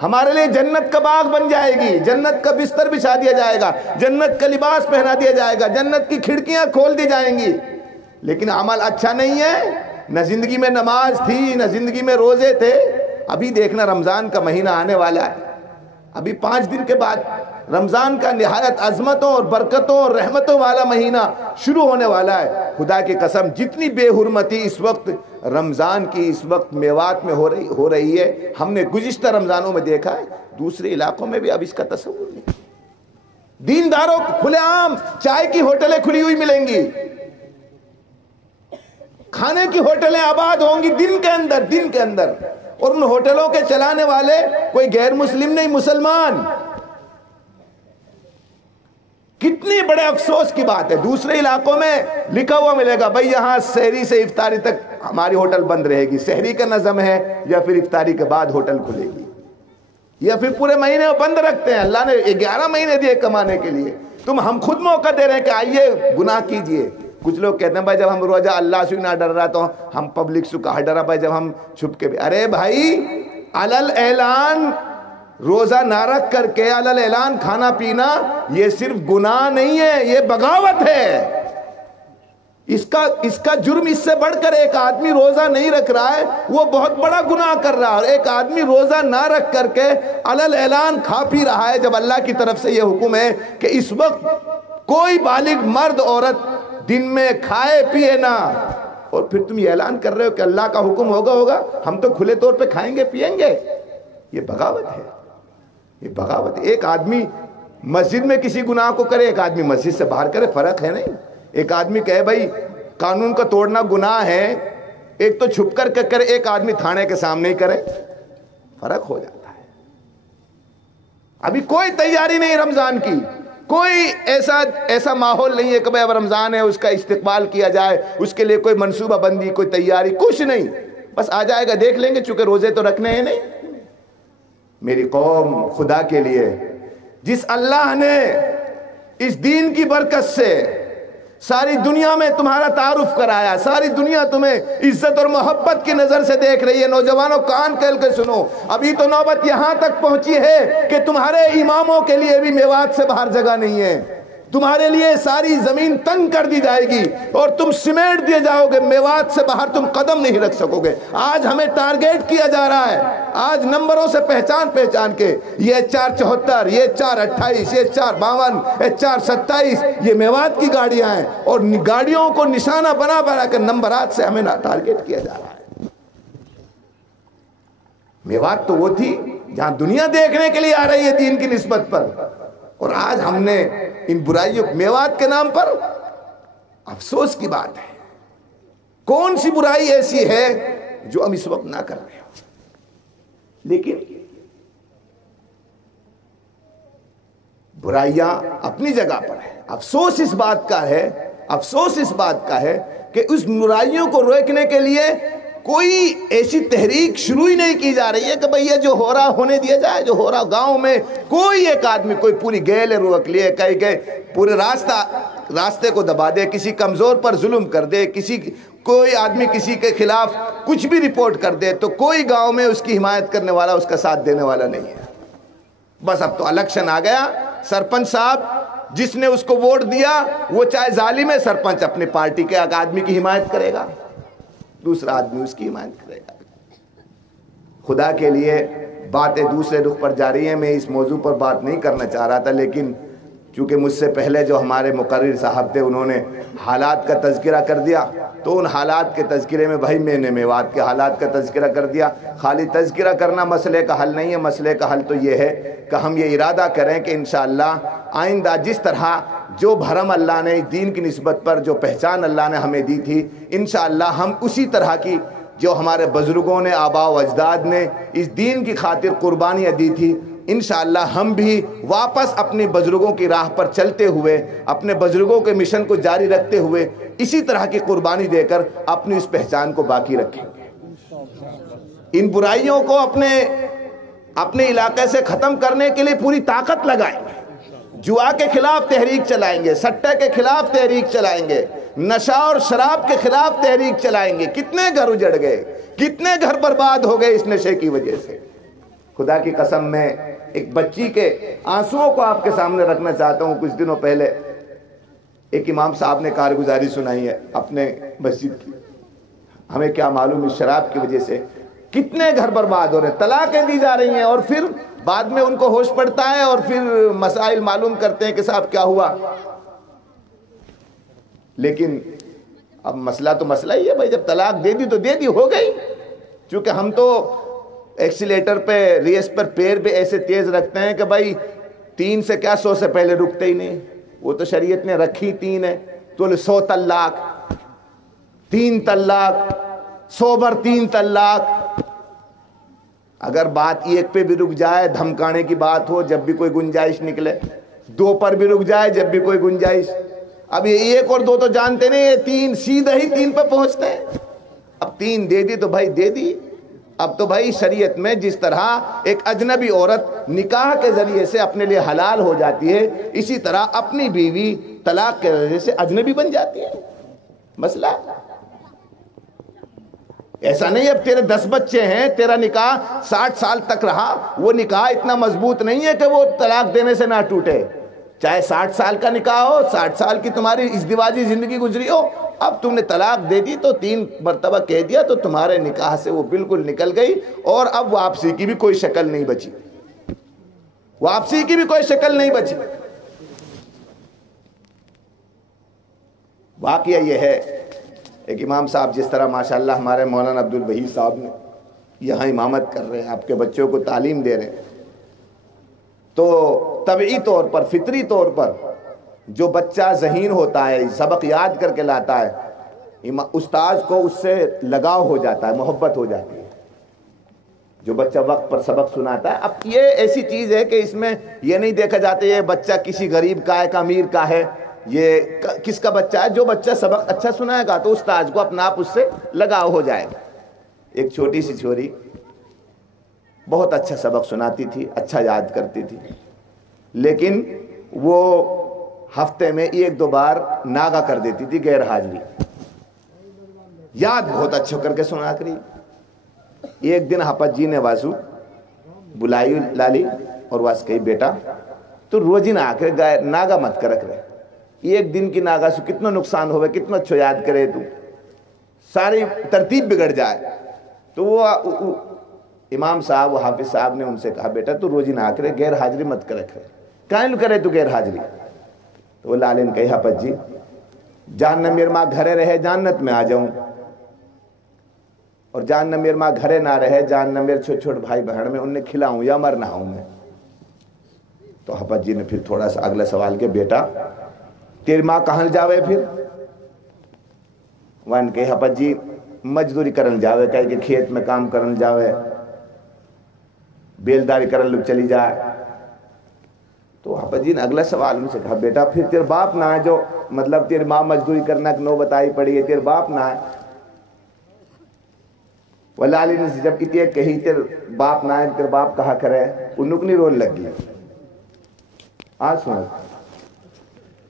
ہمارے لیے جنت کا باغ بن جائے گی، جنت کا بستر بچھا دیا جائے گا، جنت کا لباس پہنا دیا جائے گا، جنت کی کھڑکیاں کھول دی جائیں گی، لیکن عمل اچھا نہیں ہے، نہ زندگی میں نماز تھی، نہ زندگی میں روزے تھے۔ ابھی دیکھنا رمضان کا مہینہ آنے والا ہے، ابھی 5 دن کے بعد رمضان کا نہایت عظمتوں اور برکتوں اور رحمتوں والا مہینہ شروع ہونے والا ہے۔ خدا کی قسم جتنی بے حرمتی اس وقت رمضان کی اس وقت میوات میں ہو رہی ہے، ہم نے گزشتہ رمضانوں میں دیکھا ہے، دوسرے علاقوں میں بھی اب اس کا تصور نہیں۔ دینداروں کو کھلے عام چائے کی ہوٹلیں کھلی ہوئی ملیں گی، کھانے کی ہوٹلیں آباد ہوں گی دن کے اندر، اور ان ہوٹلوں کے چلانے والے کوئی غیر مسلم نہیں، مسلمان۔ کتنی بڑے افسوس کی بات ہے، دوسرے علاقوں میں لکھا ہوا ملے گا بھائی یہاں سحری سے افطاری تک ہماری ہوٹل بند رہے گی، سحری کا نظم ہے، یا پھر افطاری کے بعد ہوٹل کھلے گی، یا پھر پورے مہینے بند رکھتے ہیں۔ اللہ نے 11 مہینے دیے کمانے کے لیے، ہم خود موقع دے رہے ہیں کہ آئیے گناہ کیجئے۔ کچھ لوگ کہتے ہیں بھائی جب ہم روزہ اللہ سے نہ ڈر رہا تو ہم پبلک سے کہاں ڈرا بھائی جب ہم چھپ کے بھی۔ ارے بھائی علل اعلان روزہ نہ رکھ کر کے علل اعلان کھانا پینا یہ صرف گناہ نہیں ہے، یہ بغاوت ہے۔ اس کا جرم اس سے بڑھ کر ایک آدمی روزہ نہیں رکھ رہا ہے وہ بہت بڑا گناہ کر رہا ہے، اور ایک آدمی روزہ نہ رکھ کر کے علل اعلان کھا پی رہا ہے جب اللہ کی طرف سے یہ حکم ہے کہ اس وقت کوئی بالغ مرد عورت دن میں کھائے پیے نہ، اور پھر تم یہ اعلان کر رہے ہو کہ اللہ کا حکم ہوگا ہم تو کھلے طور پہ کھائیں گے پیئیں گے۔ یہ بغاوت ہے، یہ بغاوت ہے۔ ایک آدمی مسجد میں کسی گناہ کو کرے، ایک آدمی مسجد سے باہر کرے، فرق ہے نہیں۔ ایک آدمی کہے بھائی قانون کا توڑنا گناہ ہے، ایک تو چھپ کر کے کرے، ایک آدمی تھانے کے سامنے ہی کرے، فرق ہو جاتا ہے۔ ابھی کوئی تیاری نہیں رمضان کی، کوئی ایسا ماحول نہیں ہے کہ بھائی اب رمضان ہے اس کا استقبال کیا جائے، اس کے لیے کوئی منصوبہ بندی، کوئی تیاری، کچھ نہیں، بس آ جائے گا دیکھ لیں گے، چونکہ روزے تو رکھنے ہیں نہیں۔ میری قوم، خدا کے لیے جس اللہ نے اس دین کی برکت سے ساری دنیا میں تمہارا تعارف کرایا، ساری دنیا تمہیں عزت اور محبت کی نظر سے دیکھ رہی ہے۔ نوجوانوں کان کھول کے سنو، ابھی تو نوبت یہاں تک پہنچی ہے کہ تمہارے اماموں کے لیے بھی میوات سے باہر جگہ نہیں ہے، تمہارے لیے ساری زمین تنگ کر دی جائے گی اور تم سمیٹ دیے جاؤ گے، میوات سے باہر تم قدم نہیں رکھ سکو گے۔ آج ہمیں ٹارگیٹ کیا جا رہا ہے، آج نمبروں سے پہچان کے یہ 474، یہ 428، یہ 452، یہ 427، یہ میوات کی گاڑیاں ہیں، اور گاڑیوں کو نشانہ بنا کر نمبرات سے ہمیں ٹارگیٹ کیا جا رہا ہے۔ میوات تو وہ تھی جہاں دنیا دیکھنے کے لیے آ رہی ہے دین کی نسبت پر، اور آج ہم نے ان برائیوں میوات کے نام پر، افسوس کی بات ہے۔ کون سی برائی ایسی ہے جو ہم اس وقت نہ کر رہے ہوں؟ لیکن برائیاں اپنی جگہ پر ہیں۔ افسوس اس بات کا ہے کہ اس برائیوں کو روکنے کے لیے کوئی ایسی تحریک شروع ہی نہیں کی جا رہی ہے کہ بھئی یہ جو ہو رہا ہونے دیا جائے، جو ہو رہا گاؤں میں کوئی ایک آدمی کوئی پوری گیل روک لیے، کہیں پورے راستے کو دبا دے، کسی کمزور پر ظلم کر دے، کوئی آدمی کسی کے خلاف کچھ بھی رپورٹ کر دے تو کوئی گاؤں میں اس کی حمایت کرنے والا، اس کا ساتھ دینے والا نہیں ہے۔ بس اب تو الیکشن آ گیا، سرپنچ صاحب جس نے اس کو ووٹ دیا وہ چاہے ظالم ہے، سرپنچ اپنے پارٹی کے ایک آدمی کی حمایت کرے گا، دوسرا آدمی اس کی حمایت کرے گا۔ خدا کے لیے باتیں دوسرے رخ پر جاری ہیں، میں اس موضوع پر بات نہیں کرنا چاہ رہا تھا، لیکن چونکہ مجھ سے پہلے جو ہمارے مقرر صاحب تھے انہوں نے حالات کا تذکرہ کر دیا، تو ان حالات کے تذکرے میں بھائی میں نے میوات کے حالات کا تذکرہ کر دیا۔ خالی تذکرہ کرنا مسئلے کا حل نہیں ہے، مسئلے کا حل تو یہ ہے کہ ہم یہ ارادہ کریں کہ انشاءاللہ آئندہ جس طرح جو بھرم اللہ نے دین کی نسبت پر جو پہچان اللہ نے ہمیں دی تھی، انشاءاللہ ہم اسی طرح کی جو ہمارے بزرگوں نے، آباء و اجداد نے اس دین کی خاطر قربانیاں دی تھی، انشاءاللہ ہم بھی واپس اپنے بزرگوں کی راہ پر چلتے ہوئے، اپنے بزرگوں کے مشن کو جاری رکھتے ہوئے اسی طرح کی قربانی دے کر اپنی اس پہچان کو باقی رکھیں گے۔ ان برائیوں کو اپنے علاقے سے ختم کرنے کے لیے پوری طاقت لگائیں گے، جوا کے خلاف تحریک چلائیں گے، سٹے کے خلاف تحریک چلائیں گے، نشہ اور شراب کے خلاف تحریک چلائیں گے۔ کتنے گھر اجڑ گئے، کتنے گھر برباد ہو گئے اس نشے کی وجہ سے۔ خدا کی قسم میں ایک بچی کے آنسوؤں کو آپ کے سامنے رکھنا چاہتا ہوں. کچھ دنوں پہلے ایک امام صاحب نے کارگزاری سنائی ہے اپنے مسجد کی. ہمیں کیا معلوم اس شراب کی وجہ سے کتنے گھر برباد ہو رہے ہیں, طلاقیں دی جا رہی ہیں, اور پھر بعد میں ان کو ہوش پڑتا ہے اور پھر مسائل معلوم کرتے ہیں کہ صاحب کیا ہوا. لیکن اب مسئلہ تو مسئلہ ہی ہے بھائی, جب طلاق دے دی تو دے دی, ہو گئی. چونکہ ہم تو ایکسیلیٹر پہ ریس پر پیر پہ ایسے تیز رکھتے ہیں کہ بھائی 3 سے کیا 100 سے پہلے رکتے ہی نہیں. وہ تو شریعت نے رکھی 3 ہے, تو 100 طلاق, 3 طلاق, 100 بار 3 طلاق. اگر بات ایک پہ بھی رک جائے, دھمکانے کی بات ہو جب بھی کوئی گنجائش نکلے, 2 پر بھی رک جائے جب بھی کوئی گنجائش. اب یہ 1 اور 2 تو جانتے نہیں, یہ 3 سیدھا ہی 3 پہ پہنچتے ہیں. اب 3 دے دی تو بھائی دے دی. اب تو بھائی شریعت میں جس طرح ایک اجنبی عورت نکاح کے ذریعے سے اپنے لیے حلال ہو جاتی ہے, اسی طرح اپنی بیوی طلاق کے ذریعے سے اجنبی بن جاتی ہے. مسئلہ ایسا نہیں اب تیرے 10 بچے ہیں, تیرا نکاح 60 سال تک رہا, وہ نکاح اتنا مضبوط نہیں ہے کہ وہ طلاق دینے سے نہ ٹوٹے. چاہے 60 سال کا نکاح ہو, 60 سال کی تمہاری ازدواجی زندگی گزری ہو, اب تم نے طلاق دے دی تو 3 مرتبہ کہہ دیا تو تمہارے نکاح سے وہ بالکل نکل گئی, اور اب واپسی کی بھی کوئی شکل نہیں بچی, واپسی کی بھی کوئی شکل نہیں بچی. واقعہ یہ ہے, ایک امام صاحب جس طرح ماشاءاللہ ہمارے مولانا عبد الوہی صاحب نے یہاں امامت کر رہے ہیں, آپ کے بچوں کو تعلیم دے رہے ہیں, تو طبعی طور پر, فطری طور پر جو بچہ ذہین ہوتا ہے, سبق یاد کر کے لاتا ہے, استاذ کو اس سے لگاؤ ہو جاتا ہے, محبت ہو جاتی ہے. جو بچہ وقت پر سبق سناتا ہے, اب یہ ایسی چیز ہے کہ اس میں یہ نہیں دیکھا جاتا یہ بچہ کسی غریب کا ہے کہ امیر کا ہے, یہ کس کا بچہ ہے. جو بچہ سبق اچھا سنائے گا تو استاذ کو اپنا آپ اس سے لگاؤ ہو جائے گا. ایک چھوٹی سی چھوری بہت اچھا سبق سناتی تھی, اچھا یاد کرتی تھی, لیکن وہ ہفتے میں 1-2 بار ناغا کر دیتی تھی, غیر حاضری. یاد بہت اچھا کر کے سنا کری. ایک دن حافظ جی نے واسو بلائی لالی اور واس کہی بیٹا تو روزی نہ آ کے ناغا مت کر رکھ رہے, 1 دن کی ناغا سے کتنا نقصان ہوئے, کتنا اچھا یاد کرے, تو ساری ترتیب بگڑ جائے. تو وہ امام صاحب, وہ حافظ صاحب نے ان سے کہا بیٹا تو روزی نہ آ کرے, غیر حاضری مت کر رکھے, کائیں کرے تو غیر حاضری. تو وہ لالن کہی حافظ جی جان نہ میرے ماں گھرے رہے جانت میں آ جاؤں, اور جان نہ میرے ماں گھرے نہ رہے, جان نہ میرے چھوٹے چھوٹے بھائی بہن میں انہیں کھلاؤں یا مر نہ ہوں میں. تو حافظ جی نے پھر تھوڑا سا اگلا سوال کیا, بیٹا تیری ماں کہاں جاوے پھر؟ وہاں کہی حافظ جی مزدوری کرن جاوے, کہے کہ کھیت میں کام کرن جاوے, بیلداری کرن لوگ چلی جائے. تو حافظ جی نے اگلا سوال ان سے کہا بیٹا پھر تیرے باپ نہ ہے, جو مطلب تیری ماں مزدوری کرنا کہ نو بتائی پڑی ہے, تیرے باپ نہ ہے. وہ لالی نے جب اتنے کہی تیرے باپ نہ ہے, تیرے باپ کہا کرے, وہ نکنی رول لگ گئی. آج سنو,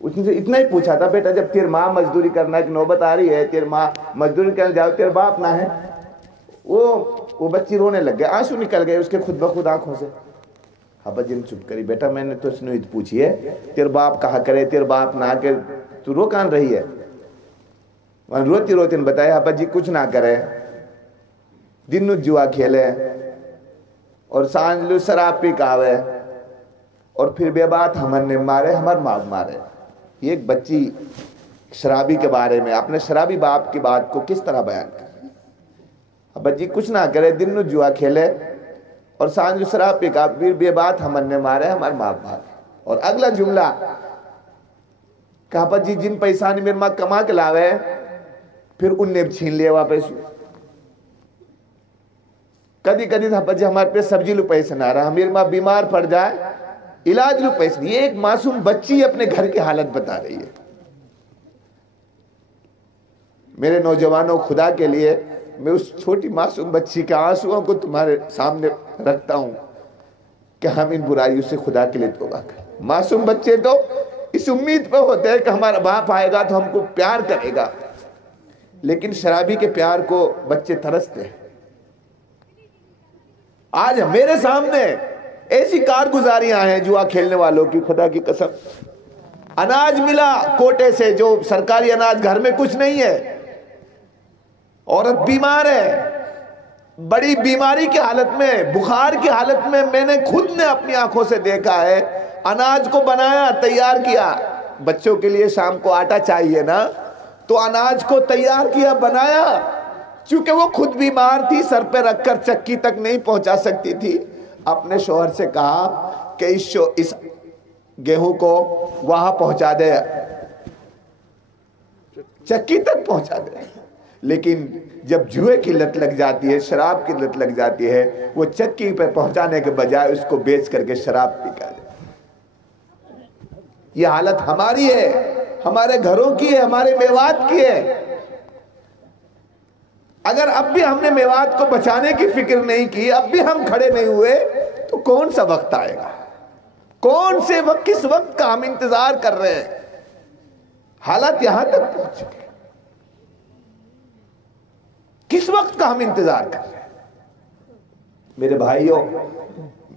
اس نے اتنا ہی پوچھا تھا بیٹا جب تیرے ماں مزدوری کرنا کہ نوبت آ رہی ہے, تیرے ماں مزدوری کرنے جاؤ, تیرے باپ نہ ہے. وہ بچی رونے لگ گئے, آنسو نکل گئے اس کے خود بخود آنکھوں سے. حافظ جی نے چپ کری, بیٹا میں نے تو اس نے پوچھی ہے تیرے باپ کہا کرے, تیرے باپ نہ کہ تو رو کان رہی ہے. روتی روتی نے بتایا حافظ جی کچھ نہ کرے, دن جوا کھیلے اور سانج لو شراب پی کاوے, اور پھر بے بات ہمن نے مارے, ہمار ماں مارے. یہ ایک بچی شرابی کے بارے میں اپنے شرابی باپ کی بات کو کس طرح بیان کر, حافظ جی کچھ نہ کرے, دن جوا کھیلے اور سانج شراب پی کا, پھر بے بات ہمن نے مارے, ہمار ماں مارے. اور اگلا جملہ کہ حافظ جی جن پیسہ نے میرے ماں کما کے لاوے پھر ان نے چھین لیا واپس. کدی کدی حافظ جی ہمارے پہ سبزی لو پیسے نہ رہا, میری ماں بیمار پڑ جائے علاج لو پیسے. یہ ایک معصوم بچی اپنے گھر کی حالت بتا رہی ہے. میرے نوجوانوں خدا کے لیے میں اس چھوٹی معصوم بچی کے آنسوؤں کو تمہارے سامنے رکھتا ہوں کہ ہم ان برائیوں سے خدا کے لیے توبہ کریں. معصوم بچے تو اس امید پہ ہوتے ہیں کہ ہمارا باپ آئے گا تو ہم کو پیار کرے گا, لیکن شرابی کے پیار کو بچے ترستے ہیں. آج میرے سامنے ایسی کارگزاریاں ہیں جوا کھیلنے والوں کی، خدا کی قسم. اناج ملا کوٹے سے، جو سرکاری اناج، گھر میں کچھ نہیں ہے، عورت بیمار ہے، بڑی بیماری کی حالت میں، بخار کی حالت میں نے خود نے اپنی آنکھوں سے دیکھا ہے. اناج کو بنایا، تیار کیا، بچوں کے لیے شام کو آٹا چاہیے نا، تو اناج کو تیار کیا، بنایا. چونکہ وہ خود بیمار تھی، سر پہ رکھ کر چکی تک نہیں پہنچا سکتی تھی، اپنے شوہر سے کہا کہ اس گیہوں کو وہاں پہنچا دے، چکی تک پہنچا دے. لیکن جب جوئے کی لت لگ جاتی ہے، شراب کی لت لگ جاتی ہے، وہ چکی پہ پہنچانے کے بجائے اس کو بیچ کر کے شراب پی جائے. یہ حالت ہماری ہے، ہمارے گھروں کی ہے، ہمارے میوات کی ہے. اگر اب بھی ہم نے میوات کو بچانے کی فکر نہیں کی، اب بھی ہم کھڑے نہیں ہوئے، تو کون سا وقت آئے گا؟ کون سے وقت، کس وقت کا ہم انتظار کر رہے ہیں؟ حالات یہاں تک پہنچ چکے، کس وقت کا ہم انتظار کر رہے ہیں؟ میرے بھائیوں،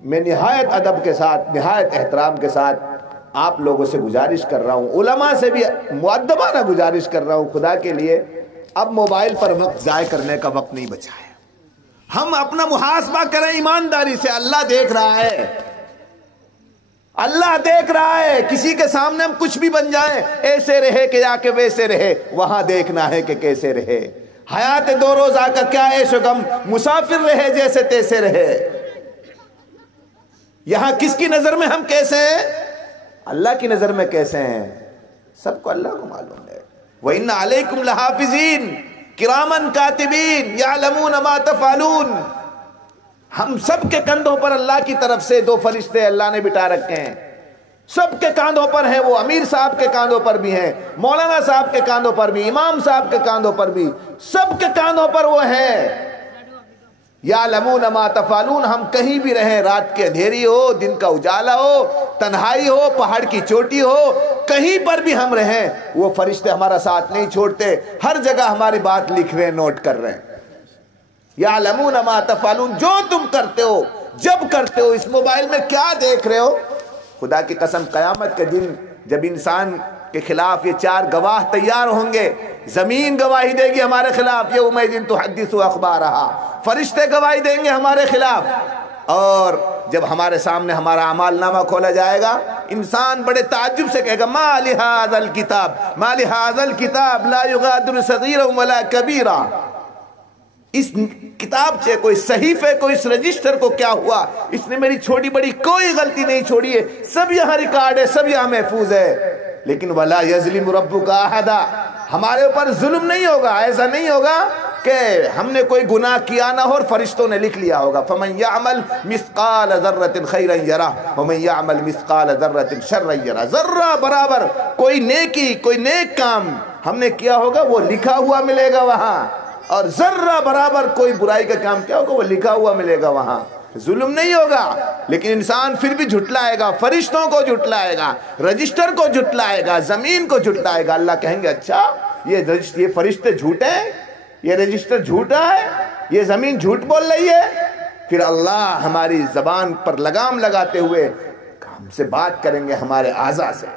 میں نہایت ادب کے ساتھ، نہایت احترام کے ساتھ آپ لوگوں سے گزارش کر رہا ہوں، علماء سے بھی مؤدبانہ گزارش کر رہا ہوں، خدا کے لیے اب موبائل پر وقت ضائع کرنے کا وقت نہیں بچا ہے. ہم اپنا محاسبہ کریں ایمانداری سے. اللہ دیکھ رہا ہے، اللہ دیکھ رہا ہے. کسی کے سامنے ہم کچھ بھی بن جائیں، ایسے رہے کہ جا کے ویسے رہے، وہاں دیکھنا ہے کہ کیسے رہے. حیات دو روزہ کا کیا عیش و غم، مسافر رہے جیسے تیسے رہے. یہاں کس کی نظر میں ہم کیسے ہیں؟ اللہ کی نظر میں کیسے ہیں؟ سب کو اللہ کو معلوم ہے. وَإِنَّ عَلَيْكُمْ لَحَافِظِينَ كِرَامًا كَاتِبِينَ يَعْلَمُونَ مَا تَفْعَلُونَ. ہم سب کے کندھوں پر اللہ کی طرف سے 2 فرشتے اللہ نے بٹھا رکھے ہیں. سب کے کاندھوں پر ہیں وہ. امیر صاحب کے کاندھوں پر بھی ہیں، مولانا صاحب کے کاندھوں پر بھی، امام صاحب کے کاندھوں پر بھی، سب کے کاندھوں پر وہ ہیں. یعلمون ما تفعلون. ہم کہیں بھی رہیں، رات کے اندھیری ہو، دن کا اجالا ہو، تنہائی ہو، پہاڑ کی چوٹی ہو، کہیں پر بھی ہم رہیں، وہ فرشتے ہمارا ساتھ نہیں چھوڑتے. ہر جگہ ہماری بات لکھ رہے ہیں، نوٹ کر رہے ہیں. یعلمون ما تفعلون. جو تم کرتے ہو، جب کرتے ہو، اس موبائل میں کیا دیکھ رہے ہو. خدا کی قسم، قیامت کے دن جب انسان کے خلاف یہ 4 گواہ تیار ہوں گے، زمین گواہی دے گی ہمارے خلاف، یومئذ تحدث اخبارہا، فرشتے گواہی دیں گے ہمارے خلاف. اور جب ہمارے سامنے ہمارا اعمال نامہ کھولا جائے گا، انسان بڑے تعجب سے کہے گا ما لہذا الکتاب، ما لہذا الکتاب لا یغادر صغیرا ولا کبیرا. اس کتاب سے، کوئی صحیفے کو، اس رجسٹر کو کیا ہوا؟ اس نے میری چھوٹی بڑی کوئی غلطی نہیں چھوڑی ہے، سب یہاں ریکارڈ ہے، سب یہاں محفوظ ہے. لیکن ولا یظلم ربک احدا. ہمارے اوپر ظلم نہیں ہوگا. ایسا نہیں ہوگا کہ ہم نے کوئی گناہ کیا نہ ہو اور فرشتوں نے لکھ لیا ہوگا. فمن یعمل مثقال ذرۃ خیرا یرہ ومن یعمل مثقال ذرۃ شرا یرہ. ذرہ برابر کوئی نیکی، کوئی نیک کام ہم نے کیا ہوگا، وہ لکھا ہوا ملے گا وہاں. اور ذرہ برابر کوئی برائی کا کام کیا ہوگا، وہ لکھا ہوا ملے گا وہاں. ظلم نہیں ہوگا. لیکن انسان پھر بھی جھٹلائے گا، فرشتوں کو جھٹلائے گا، رجسٹر کو جھٹلائے گا، زمین کو جھٹلائے گا. اللہ کہیں گے اچھا یہ فرشتے جھوٹے ہیں، یہ رجسٹر جھوٹا ہے، یہ زمین جھوٹ بول رہی ہے. پھر اللہ ہماری زبان پر لگام لگاتے ہوئے ہم سے بات کریں گے ہمارے اعضاء سے.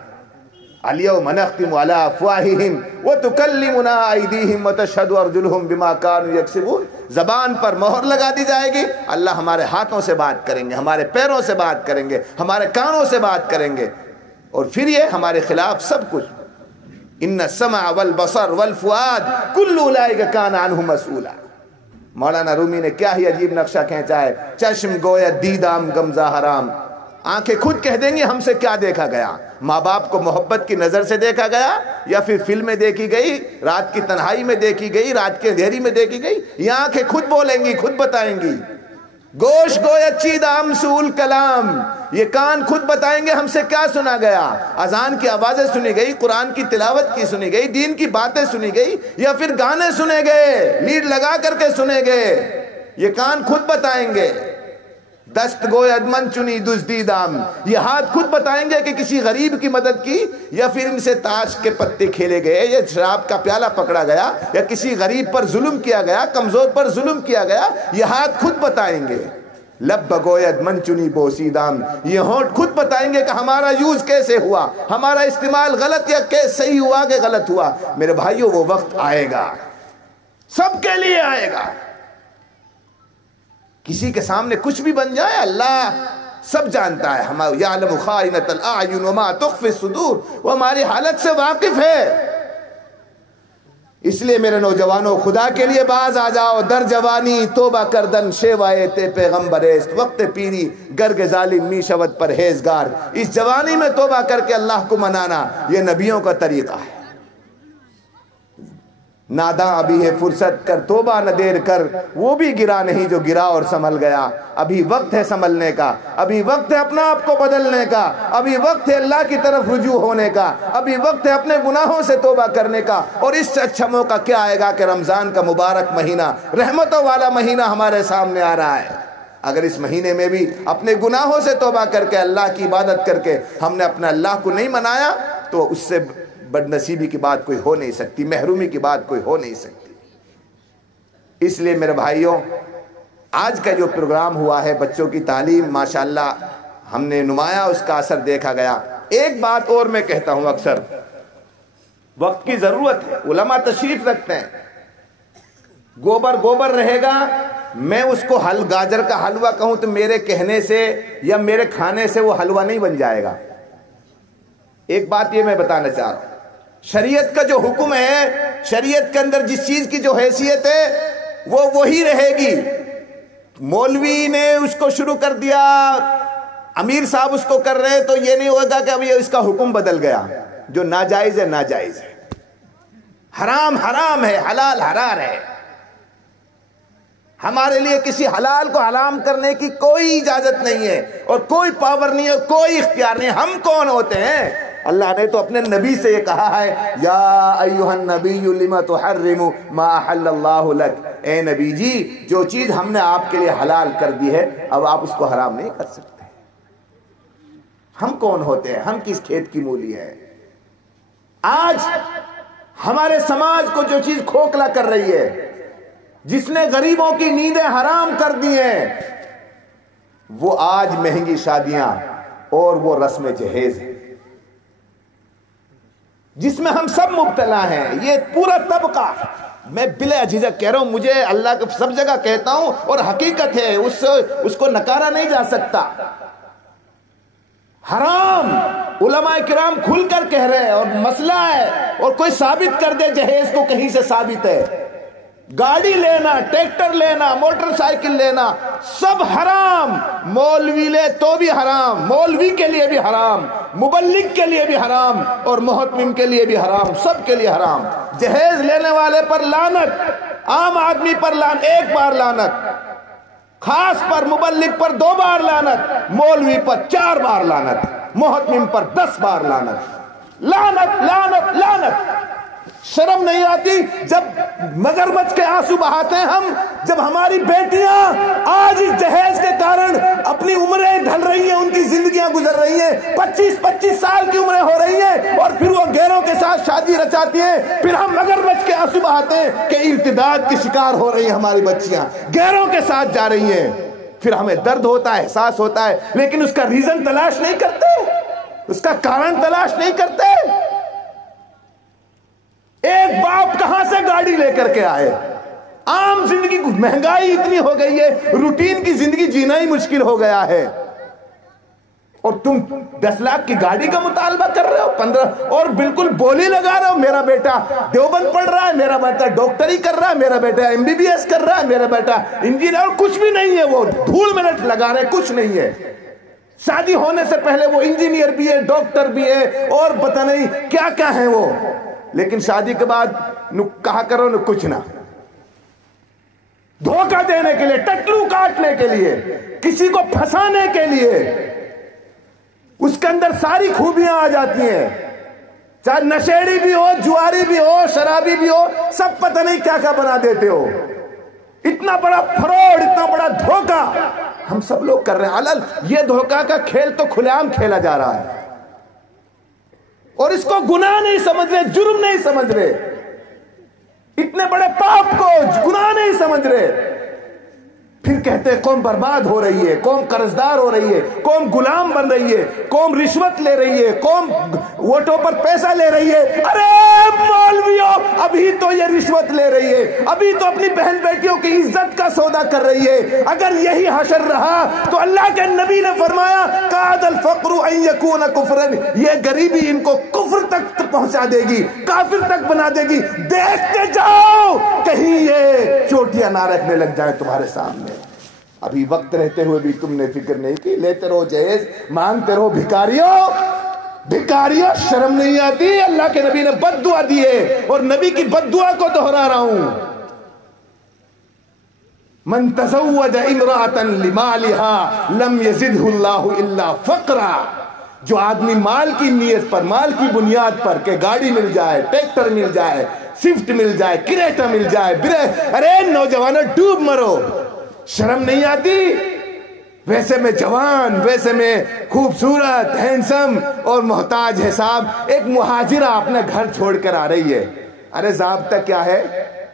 الیوم نختم علی افواہہم وتکلمنا ایدیہم وتشہد ارجلہم بما کانوا یکسبون. زبان پر مہر لگا دی جائے گی. اللہ ہمارے ہاتھوں سے بات کریں گے، ہمارے پیروں سے بات کریں گے، ہمارے کانوں سے بات کریں گے، اور پھر یہ ہمارے خلاف سب کچھ. ان السمع والبصر والفؤاد کل اولئک کان عنہ مسئولا. مولانا رومی نے کیا ہی عجیب نقشہ کھینچا ہے. چشم گویا دیدام گمزہ حرام. آنکھیں خود کہہ دیں گی ہم سے کیا دیکھا گیا. ماں باپ کو محبت کی نظر سے دیکھا گیا، یا پھر فلمیں دیکھی گئی، رات کی تنہائی میں دیکھی گئی، رات کے اندھیری میں دیکھی گئی. یہ آنکھیں خود بولیں گی، خود بتائیں گی. گوش گویا چیدام سول کلام. یہ کان خود بتائیں گے ہم سے کیا سنا گیا. اذان کی آوازیں سنی گئی، قرآن کی تلاوت کی سنی گئی، دین کی باتیں سنی گئی، یا پھر گانے سنے گئے، لیڈ لگا کر کے سنے گئے. یہ کان خود بتائیں گے. دست گویا من چنی دزدیدام. یہ ہاتھ خود بتائیں گے کہ کسی غریب کی مدد کی، یا پھر ان سے تاش کے پتے کھیلے گئے، یا شراب کا پیالہ پکڑا گیا، یا کسی غریب پر ظلم کیا گیا، کمزور پر ظلم کیا گیا. یہ ہاتھ خود بتائیں گے. لب بگوید من چنی بوسیدام، یہ ہونٹ خود بتائیں گے کہ ہمارا یوز کیسے ہوا، ہمارا استعمال غلط یا صحیح ہوا کہ غلط ہوا۔ میرے بھائیوں وہ وقت آئے گا، سب کے لیے آئے گا۔ کسی کے سامنے کچھ بھی بن جائے، اللہ سب جانتا ہے، ہم یعلم خائنۃ الاعین وما تخفی الصدور، وہ ہماری حالت سے واقف ہے۔ اس لیے میرے نوجوانوں، خدا کے لیے باز آ جاؤ، در جوانی توبہ کردن شیوائے تے پیغمبر است، وقت پیری گرگ ظالم می شود پرہیزگار۔ اس جوانی میں توبہ کر کے اللہ کو منانا یہ نبیوں کا طریقہ ہے۔ ناداں ابھی ہے فرصت کر توبہ نہ دیر کر، وہ بھی گرا نہیں جو گرا اور سنبھل گیا۔ ابھی وقت ہے سنبھلنے کا، ابھی وقت ہے اپنا آپ کو بدلنے کا، ابھی وقت ہے اللہ کی طرف رجوع ہونے کا، ابھی وقت ہے اپنے گناہوں سے توبہ کرنے کا۔ اور اس سے اچھا موقع کیا آئے گا کہ رمضان کا مبارک مہینہ، رحمتوں والا مہینہ ہمارے سامنے آ رہا ہے۔ اگر اس مہینے میں بھی اپنے گناہوں سے توبہ کر کے اللہ کی عبادت کر کے ہم نے اپنا اللہ کو نہیں منایا تو اس سے بد نصیبی کی بات کوئی ہو نہیں سکتی، محرومی کی بات کوئی ہو نہیں سکتی۔ اس لیے میرے بھائیوں، آج کا جو پروگرام ہوا ہے بچوں کی تعلیم، ماشاءاللہ ہم نے نمایاں اس کا اثر دیکھا گیا۔ ایک بات اور میں کہتا ہوں، اکثر وقت کی ضرورت ہے، علماء تشریف رکھتے ہیں، گوبر رہے گا، میں اس کو گاجر کا حلوہ کہوں تو میرے کہنے سے یا میرے کھانے سے وہ حلوہ نہیں بن جائے گا۔ ایک بات یہ میں بتانا چاہ رہا ہوں، شریعت کا جو حکم ہے، شریعت کے اندر جس چیز کی جو حیثیت ہے وہ وہی رہے گی۔ مولوی نے اس کو شروع کر دیا، امیر صاحب اس کو کر رہے ہیں، تو یہ نہیں ہوگا کہ اب یہ اس کا حکم بدل گیا۔ جو ناجائز ہے ناجائز ہے، حرام حرام ہے، حلال حلال ہے۔ ہمارے لیے کسی حلال کو حرام کرنے کی کوئی اجازت نہیں ہے اور کوئی پاور نہیں ہے، کوئی اختیار نہیں۔ ہم کون ہوتے ہیں؟ اللہ نے تو اپنے نبی سے یہ کہا ہے، یا ایھا النبی لما تحرم ما احل اللہ لک، اے نبی جی جو چیز ہم نے آپ کے لیے حلال کر دی ہے اب آپ اس کو حرام نہیں کر سکتے۔ ہم کون ہوتے ہیں؟ ہم کس کھیت کی مولی ہے؟ آج ہمارے سماج کو جو چیز کھوکھلا کر رہی ہے، جس نے غریبوں کی نیندیں حرام کر دی ہیں، وہ آج مہنگی شادیاں اور وہ رسم جہیز ہے جس میں ہم سب مبتلا ہیں۔ یہ پورا طبقہ، میں بلا جھجک کہہ رہا ہوں، مجھے اللہ کو سب جگہ کہتا ہوں اور حقیقت ہے، اس کو نکارا نہیں جا سکتا۔ حرام، علماء کرام کھل کر کہہ رہے ہیں اور مسئلہ ہے، اور کوئی ثابت کر دے جہیز کو کہیں سے ثابت ہے۔ گاڑی لینا، ٹریکٹر لینا، موٹر سائیکل لینا، سب حرام۔ مولوی لے تو بھی حرام، مولوی کے لیے بھی حرام، مبلغ کے لیے بھی حرام اور محتمم کے لیے بھی حرام، سب کے لیے حرام۔ جہیز لینے والے پر لعنت، عام آدمی پر لعنت، ایک بار لعنت، خاص پر مبلغ پر 2 بار لعنت، مولوی پر 4 بار لعنت، محتمم پر 10 بار لعنت، لعنت لعنت لعنت۔ شرم نہیں آتی جب مگرمچھ کے آنسو بہاتے ہیں ہم، جب ہماری بیٹیاں آج اس جہیز کے کارن اپنی عمریں ڈھل رہی ہیں، ان کی زندگیاں گزر رہی ہیں، 25-25 سال کی عمریں ہو رہی ہیں اور پھر وہ غیروں کے ساتھ شادی رچاتی ہیں، پھر ہم مگرمچھ کے آنسو بہاتے ہیں کہ ارتداد کی شکار ہو رہی ہیں ہماری بچیاں، غیروں کے ساتھ جا رہی ہیں۔ پھر ہمیں درد ہوتا ہے، احساس ہوتا ہے، لیکن اس کا ریزن تلاش نہیں کرتے، اس کا کارن تلاش نہیں کرتے۔ ایک باپ کہاں سے گاڑی لے کر کے آئے؟ عام زندگی، مہنگائی اتنی ہو گئی ہے، روٹین کی زندگی جینا ہی مشکل ہو گیا ہے، اور تم 10 لاکھ کی گاڑی کا مطالبہ کر رہے ہو، 15، اور بالکل بولی لگا رہے ہو۔ میرا بیٹا دیوبند پڑھ رہا ہے، میرا بیٹا ڈاکٹری کر رہا ہے، میرا بیٹا MBBS کر رہا ہے، میرا بیٹا انجینئر، اور کچھ بھی نہیں ہے، وہ دھول منٹ لگا رہے، کچھ نہیں ہے۔ شادی ہونے سے پہلے وہ انجینئر بھی ہے، ڈاکٹر بھی ہے، اور پتہ نہیں کیا کیا ہے وہ، لیکن شادی کے بعد کہا کرو نہ کچھ نہ، دھوکہ دینے کے لیے، ٹٹلو کاٹنے کے لیے، کسی کو پھنسانے کے لیے، اس کے اندر ساری خوبیاں آ جاتی ہیں، چاہے نشیڑی بھی ہو، جواری بھی ہو، شرابی بھی ہو، سب پتہ نہیں کیا کیا بنا دیتے ہو۔ اتنا بڑا فراڈ، اتنا بڑا دھوکہ ہم سب لوگ کر رہے ہیں۔ یہ دھوکہ کا کھیل تو کھلے عام کھیلا جا رہا ہے، اور اس کو گناہ نہیں سمجھ رہے، جرم نہیں سمجھ رہے، اتنے بڑے پاپ کو گناہ نہیں سمجھ رہے، پھر کہتے ہیں قوم برباد ہو رہی ہے، قوم قرضدار ہو رہی ہے، قوم غلام بن رہی ہے، قوم رشوت لے رہی ہے، قوم ووٹوں پر پیسہ لے رہی ہے۔ ارے مولویوں، ابھی تو یہ رشوت لے رہی ہے، ابھی تو اپنی بہن بیٹیوں کی عزت کا سودا کر رہی ہے۔ اگر یہی حشر رہا تو اللہ کے نبی نے فرمایا قاد الفقر ان یکون کفرا، یہ غریبی ان کو کفر تک پہنچا دے گی، کافر تک بنا دے گی۔ دیکھتے جاؤ کہیں یہ چوٹیاں نہ رکھنے لگ جائیں تمہارے سامنے۔ ابھی وقت رہتے ہوئے بھی تم نے فکر نہیں کی، لیتے رہو جہیز، مانگتے رہو بھکاریوں۔ بھکاریوں شرم نہیں آتی؟ اللہ کے نبی نے بد دعا دی ہے اور نبی کی بد دعا کو دہرا رہا ہوں۔ من تزوج امرأة لمالها لم يزده اللہ الا فقرا، جو آدمی مال کی نیت پر، مال کی بنیاد پر کہ گاڑی مل جائے، ٹریکٹر مل جائے، سوئفٹ مل جائے، کریٹا مل جائے، ارے نوجوانوں ڈوب مرو، شرم نہیں آتی؟ ویسے میں جوان، ویسے میں خوبصورت، ہینڈسم اور محتاج ہے صاحب، ایک مہاجرہ اپنا گھر چھوڑ کر آ رہی ہے۔ ارے ضابطہ کیا ہے؟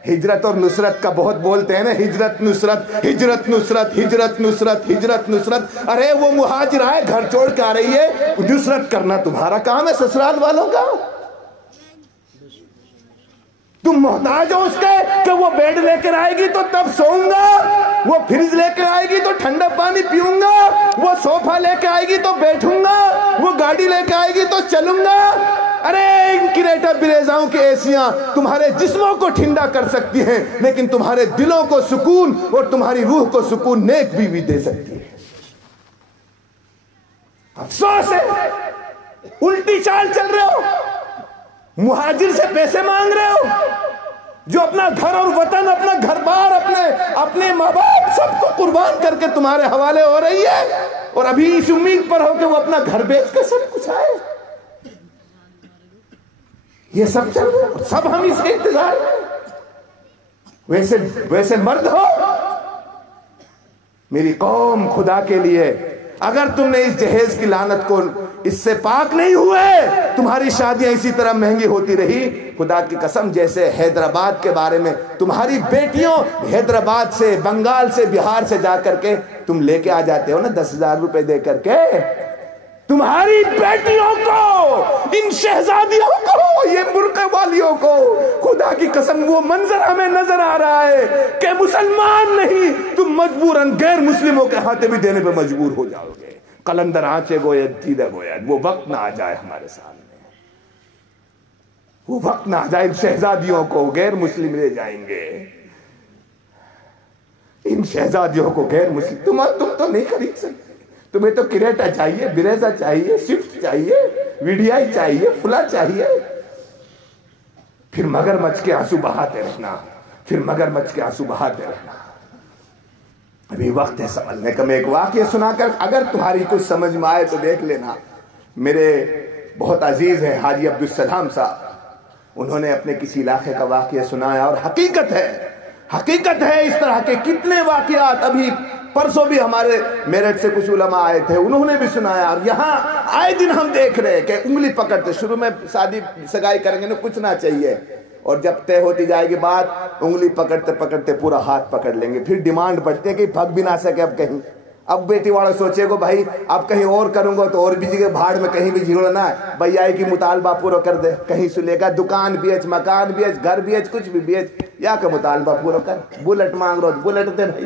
ہجرت اور نصرت کا بہت بولتے ہیں نا، ہجرت نصرت، ہجرت نصرت، ہجرت نصرت، ہجرت نصرت۔ ارے وہ مہاجرہ ہے، گھر چھوڑ کے آ رہی ہے، نصرت کرنا تمہارا کام ہے سسرال والوں کا؟ تم محتاج ہو اس کے کہ وہ بیڈ لے کر آئے گی تو تب سوؤں گا، وہ فریج لے کے آئے گی تو ٹھنڈا پانی پیوں گا، وہ صوفہ لے کے آئے گی تو بیٹھوں گا، وہ گاڑی لے کے آئے گی تو چلوں گا۔ ارے ان کریٹا بریزاؤں کی ایسیاں تمہارے جسموں کو ٹھنڈا کر سکتی ہیں، لیکن تمہارے دلوں کو سکون اور تمہاری روح کو سکون نیک بیوی دے سکتی ہے۔ افسوس ہے الٹی چال چل رہے ہو، مہاجر سے پیسے مانگ رہے ہو، جو اپنا گھر اور وطن، اپنا گھر بار، اپنے ماں باپ سب کو قربان کر کے تمہارے حوالے ہو رہی ہے، اور ابھی اس امید پر ہو کہ وہ اپنا گھر بیچ کے سب کچھ آئے۔ یہ سب چل رہا، سب ہم اس کے انتظار میں۔ ویسے مرد ہو میری قوم، خدا کے لیے اگر تم نے اس جہیز کی لعنت کو اس سے پاک نہیں ہوئے، تمہاری شادیاں اسی طرح مہنگی ہوتی رہی، خدا کی قسم جیسے حیدرآباد کے بارے میں تمہاری بیٹیوں حیدرآباد سے، بنگال سے، بہار سے جا کر کے تم لے کے آ جاتے ہو نا 10,000 روپے دے کر کے، تمہاری بیٹیوں کو، ان شہزادیوں کو، یہ برقع والیوں کو، خدا کی قسم وہ منظر ہمیں نظر آ رہا ہے کہ مسلمان نہیں، تم مجبوراً غیر مسلموں کے ہاتھے بھی دینے پہ مجبور ہو جاؤ گے۔ قلندر آنچے گوید دیدہ گوید، وہ وقت نہ آ جائے ہمارے سامنے، وہ وقت نہ آ جائے، ان شہزادیوں کو غیر مسلم لے جائیں گے، ان شہزادیوں کو غیر مسلم۔ تم تو نہیں خرید سکتے، تمہیں تو کریٹا چاہیے، بریزا چاہیے، سوئفٹ چاہیے، ویڈیائی چاہیے، فلا چاہیے، پھر مگرمچھ کے آنسو بہاتے رہنا، پھر مگرمچھ کے آنسو بہاتے رہنا۔ ابھی وقت ہے سمجھنے کا۔ میں ایک واقعہ سنا کر اگر تمہاری کچھ سمجھ میں آئے تو دیکھ لینا۔ میرے بہت عزیز ہیں حاجی عبدالسلام صاحب، انہوں نے اپنے کسی علاقے کا واقعہ سنایا، اور حقیقت ہے اس طرح کے کتنے واقعات۔ ابھی پرسوں بھی ہمارے میرٹھ سے کچھ علماء آئے تھے، انہوں نے بھی سنایا، اور یہاں آئے دن ہم دیکھ رہے کہ انگلی پکڑتے، شروع میں شادی سگائی کریں گے نا کچھ نہ چاہیے، اور جب طے ہوتی جائے گی بات، انگلی پکڑتے پکڑتے پورا ہاتھ پکڑ لیں گے، پھر ڈیمانڈ بڑھتے ہیں کہ بھگ بھی نہ سکے اب کہیں۔ اب بیٹی والا سوچے گا بھائی اب کہیں اور کروں گا تو اور بھی جگہ بھاڑ میں کہیں بھی جھگڑنا ہے، بھیا کی مطالبہ پورا کر دے، کہیں سے لے کر دکان بیچ، مکان بیچ، گھر بیچ، کچھ بھی بیچ، یا کہ مطالبہ پورا کر۔ بلٹ مانگ رہا ہو بلٹ دے بھائی۔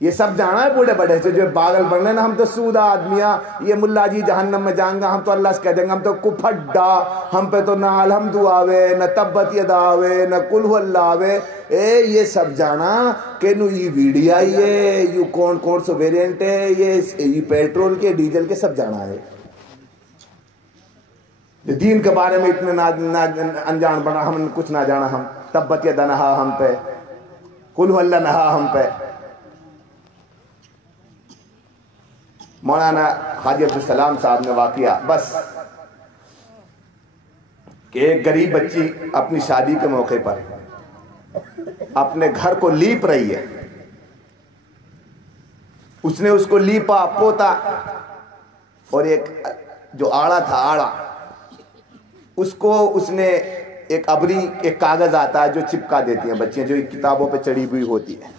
یہ سب جانا ہے بوڑھے بڑھے سے جو پاگل بن رہے نا، ہم تو سودا آدمیاں، یہ ملا جی جہنم میں جائیں گا، ہم تو اللہ سے کہہ دیں گے ہم تو کفڈا، ہم پہ تو نہ الحمد آوے، نہ تبت یدا آوے، نہ قل هو اللہ آوے۔ یہ سب جانا کہ نو یہ ویڈیا ہے، یہ کون سو ویرینٹ ہے، یہ پیٹرول کے ڈیزل کے سب جانا ہے۔ دین کے بارے میں اتنے انجان بنا، ہم کچھ نہ جانا، ہم تبت یدا نہا ہم پہ، قل هو اللہ نہا ہم پہ۔ مولانا حاجی عبدالسلام صاحب نے واقعہ بس کہ ایک غریب بچی اپنی شادی کے موقع پر اپنے گھر کو لیپ رہی ہے، اس نے اس کو لیپا پوتا، اور ایک جو آڑا تھا آڑا، اس کو اس نے ایک ابری، ایک کاغذ آتا ہے جو چپکا دیتی ہیں بچیاں، جو کتابوں پہ چڑھی ہوئی ہوتی ہے،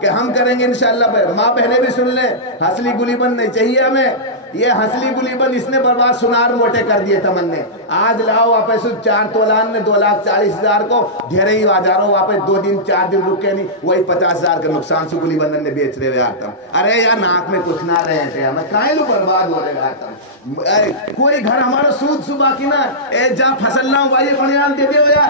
کہ ہم کریں گے انشاءاللہ. ماں بہنیں بھی سن لیں, ہسلی گلی بند نہیں چاہیے ہمیں. یہ ہسلی گلی بند اس نے برباد سنار موٹے کر دیے تمنے. آج لاؤ واپس 4 تولان میں 2,40,000 کو گھیرے ہی آجارو واپس 2 دن 4 دن رکے نہیں, وہی 50,000 کا نقصان سے گلی بندن نے بیچ رہے ہوئے آتا. ارے یار ناک میں کچھ نہ رہے تھے ہمیں کائیں لو برباد ہو رہے آتا. کوئی گھر ہمارا سود صبح کی نہ اے جا فصل نہ ہوا یہ بنیان دے دے ہو جا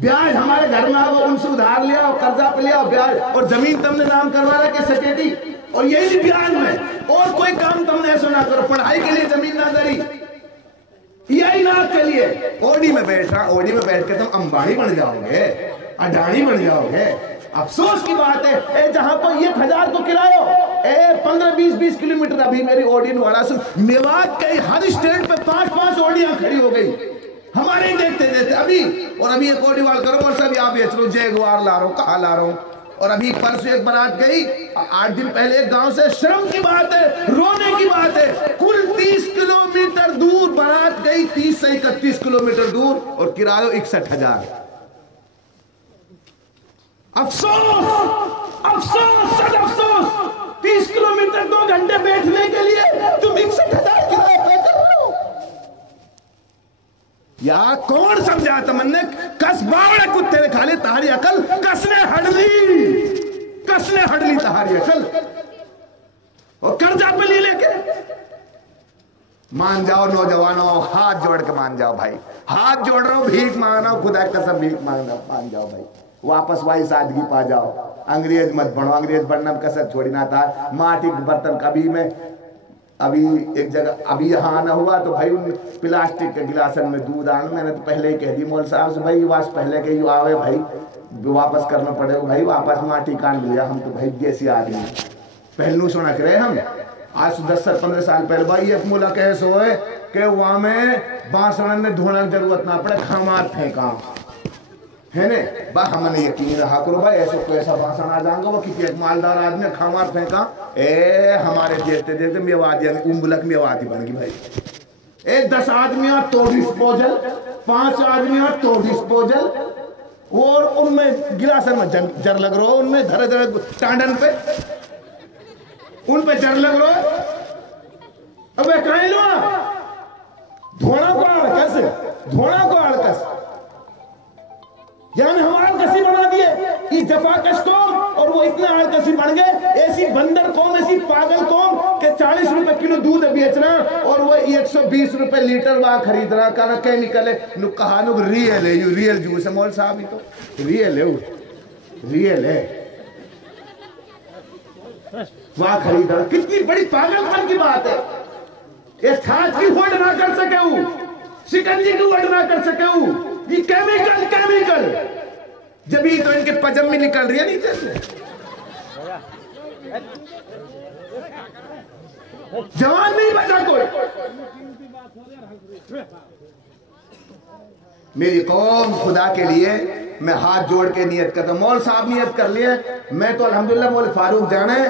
بیاج ہمارے گھر میں آگو ان سے ادھار لیا اور قرضہ پہ لیا بیاج اور زمین تم نے نام کروا رہا کہ سکیٹی اور یہی نہیں بیاج میں اور کوئی کام تم نے ایسا نہ کرو. پڑھائی کے لیے زمین نہ دری یہی ناک کے لیے اوڈی میں بیٹھ رہا اوڈی میں بیٹھ کے تم امبانی بن جاؤ گے اڈانی بن جاؤ گے. افسوس کی بات ہے اے جہاں پر 1,000 کو کرایہ اے 15-20 کلومیٹر ابھی میری اوڈین والا سن میوات کے ہر اسٹینڈ پہ 5 اوڈیاں کھڑی ہو گئی ہمارے دیکھتے دیکھتے ابھی. اور ابھی ایک اوڈی وال کرو اور سب آپ بیچ لو جیگوار لا رہا ہوں کہاں لا رہا ہوں. اور ابھی پرسوں ایک بارات گئی 8 دن پہلے ایک گاؤں سے شرم کی بات ہے رونے کی بات ہے کل 30 کلومیٹر دور بارات گئی 30 سے 31 کلومیٹر دور اور کرایہ 61,000. افسوس افسوس سد افسوس 30 کلومیٹر 2 گھنٹے بیٹھنے کے لیے تم 61,000 کرایہ پے کر رہے ہو. یا کون سمجھا تمنے کس باوڑے کتے نے کھا لی تہاری عقل کس نے ہڑ لی تہاری عقل اور قرضہ پہ لے کے مان جاؤ. نوجوانوں ہاتھ جوڑ کے مان جاؤ بھائی ہاتھ جوڑ رہا ہوں بھیک مانگنا خدا قسم بھیک مانگنا مان جاؤ بھائی واپس وہی سادگی پا جاؤ. انگریز مت بنو انگریز بننا کسر چھوڑی نہ تھا. ماٹی کے برتن کبھی میں ابھی ایک جگہ ابھی یہاں آنا ہوا تو بھائی ان پلاسٹک کے گلاسن میں دودھ آنا میں نے تو پہلے ہی کہہ دی مول صاحب سے بھائی واس پہلے کہ یوں آوے بھائی واپس کرنا پڑے گا بھائی واپس ماٹی کان لیا ہم تو بھائی دیسی آدمی پہلو سونا کرے ہم. آج 10-15 سال پہلے بھائی ایک ملک ایسا ہوئے کہ وہاں میں بانسڑن میں دھونا کی ضرورت نہ پڑے کھامات پھینکاں ہے نا با ہم نے یقین رہا کرو بھائی ایسا کوئی ایسا باسن آ جائیں گا وہ کسی ایک مالدار آدمی کھامات پھینکا اے ہمارے دیکھتے دیکھتے میوات یعنی ملک میوات ہی بن گئی بھائی. اے 10 آدمیاں تو ڈسپوزل 5 آدمیاں تو ڈسپوزل اور ان میں گلاسن میں جر لگ رہا ان میں دھرے دھرے ٹانڈن پہ ان پہ جر لگ رہا. اب اے کہیں لو دھونا کو آڑکس دھونا کو آڑکس یعنی ہمارا کسی بنا دیے یہ جفاکش قوم اور وہ اتنے آڑکسی بن گئے ایسی بندر قوم ایسی پاگل قوم کہ 40 روپے کلو دودھ بیچنا اور وہ 120 روپے لیٹر وہاں خرید رہا کہنا کیمیکل ہے نو کہا نو ریئل ہے یہ ریئل جوس ہے مول صاحب ہی تو ریئل ہے ریئل ہے وہاں خرید رہا. کتنی بڑی پاگل پن کی بات ہے. یہ چھاچ کی ہوڑ نہ کر سکے ہوں شکنجی کی ہوڑ نہ کر سکے ہوں یہ کیمیکل جب ہی تو ان کے پجم میں نکل رہی ہے نہیں چلتے جوان نہیں بچا کوئی. میری قوم خدا کے لیے میں ہاتھ جوڑ کے نیت کرتا ہوں. مول صاحب نیت کر لیے میں تو الحمدللہ مول فاروق جانا ہے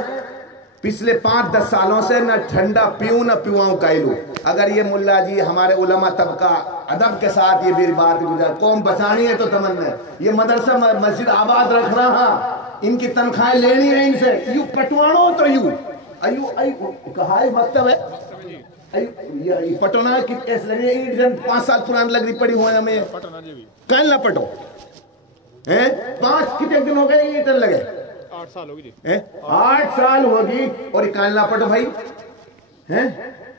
پچھلے 5-10 سالوں سے نہ ٹھنڈا پیوں نہ پیواؤں کائلوں. اگر یہ ملا جی ہمارے علماء طبقہ ادب کے ساتھ یہ میری بات گزار قوم بچانی ہے تو تمنا ہے یہ مدرسہ مسجد آباد رکھ رہا ان کی تنخواہیں لینی ہے ان سے یوں کٹوانو تو یوں ایو کہا ہے مکتب ہے یہ پٹونا کیسے لگے اینٹ جن 5 سال پران لگ رہی پڑی ہوئے ہمیں کل نہ پٹو 5 کتنے دن ہو گئے اینٹ لگے 8 سال ہوگی 8 سال ہوگی اور کل نہ پٹو بھائی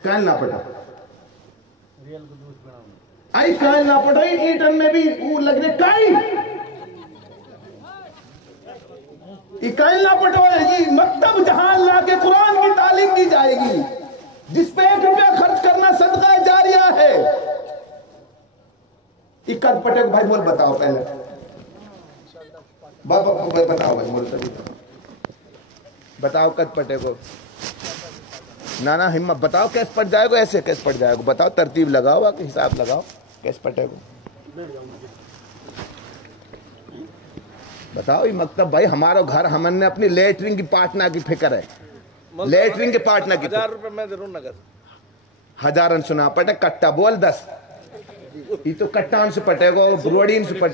کل نہ پٹو آئی کل نہ پٹو اینٹن میں بھی وہ لگ رہے کائی کل نہ پٹو یہ مکتب جہاں اللہ کے قرآن کی تعلیم دی جائے گی جس پہ 1 روپیہ خرچ کرنا صدقہ جاریہ ہے. کد پٹے کو بھائی مول بتاؤ پہلے بتاؤ بھائی مول بتاؤ کد پٹے کو نانا ہمت بتاؤ کیس پٹ جائے گا ایسے کیس پٹ جائے گا بتاؤ ترتیب لگاؤ کہ حساب لگاؤ کیس پٹے کو بتاؤ. یہ مکتب بھائی ہمارا گھر ہم نے اپنی لیٹرنگ کی پاٹنا کی فکر ہے لیٹرنگ کے پاٹنا کی 1000 روپے میں ضرور نگر ہزارن سنا پٹے کٹا بول 10 یہ تو کٹان سے پٹے گا بروڑین سے پٹے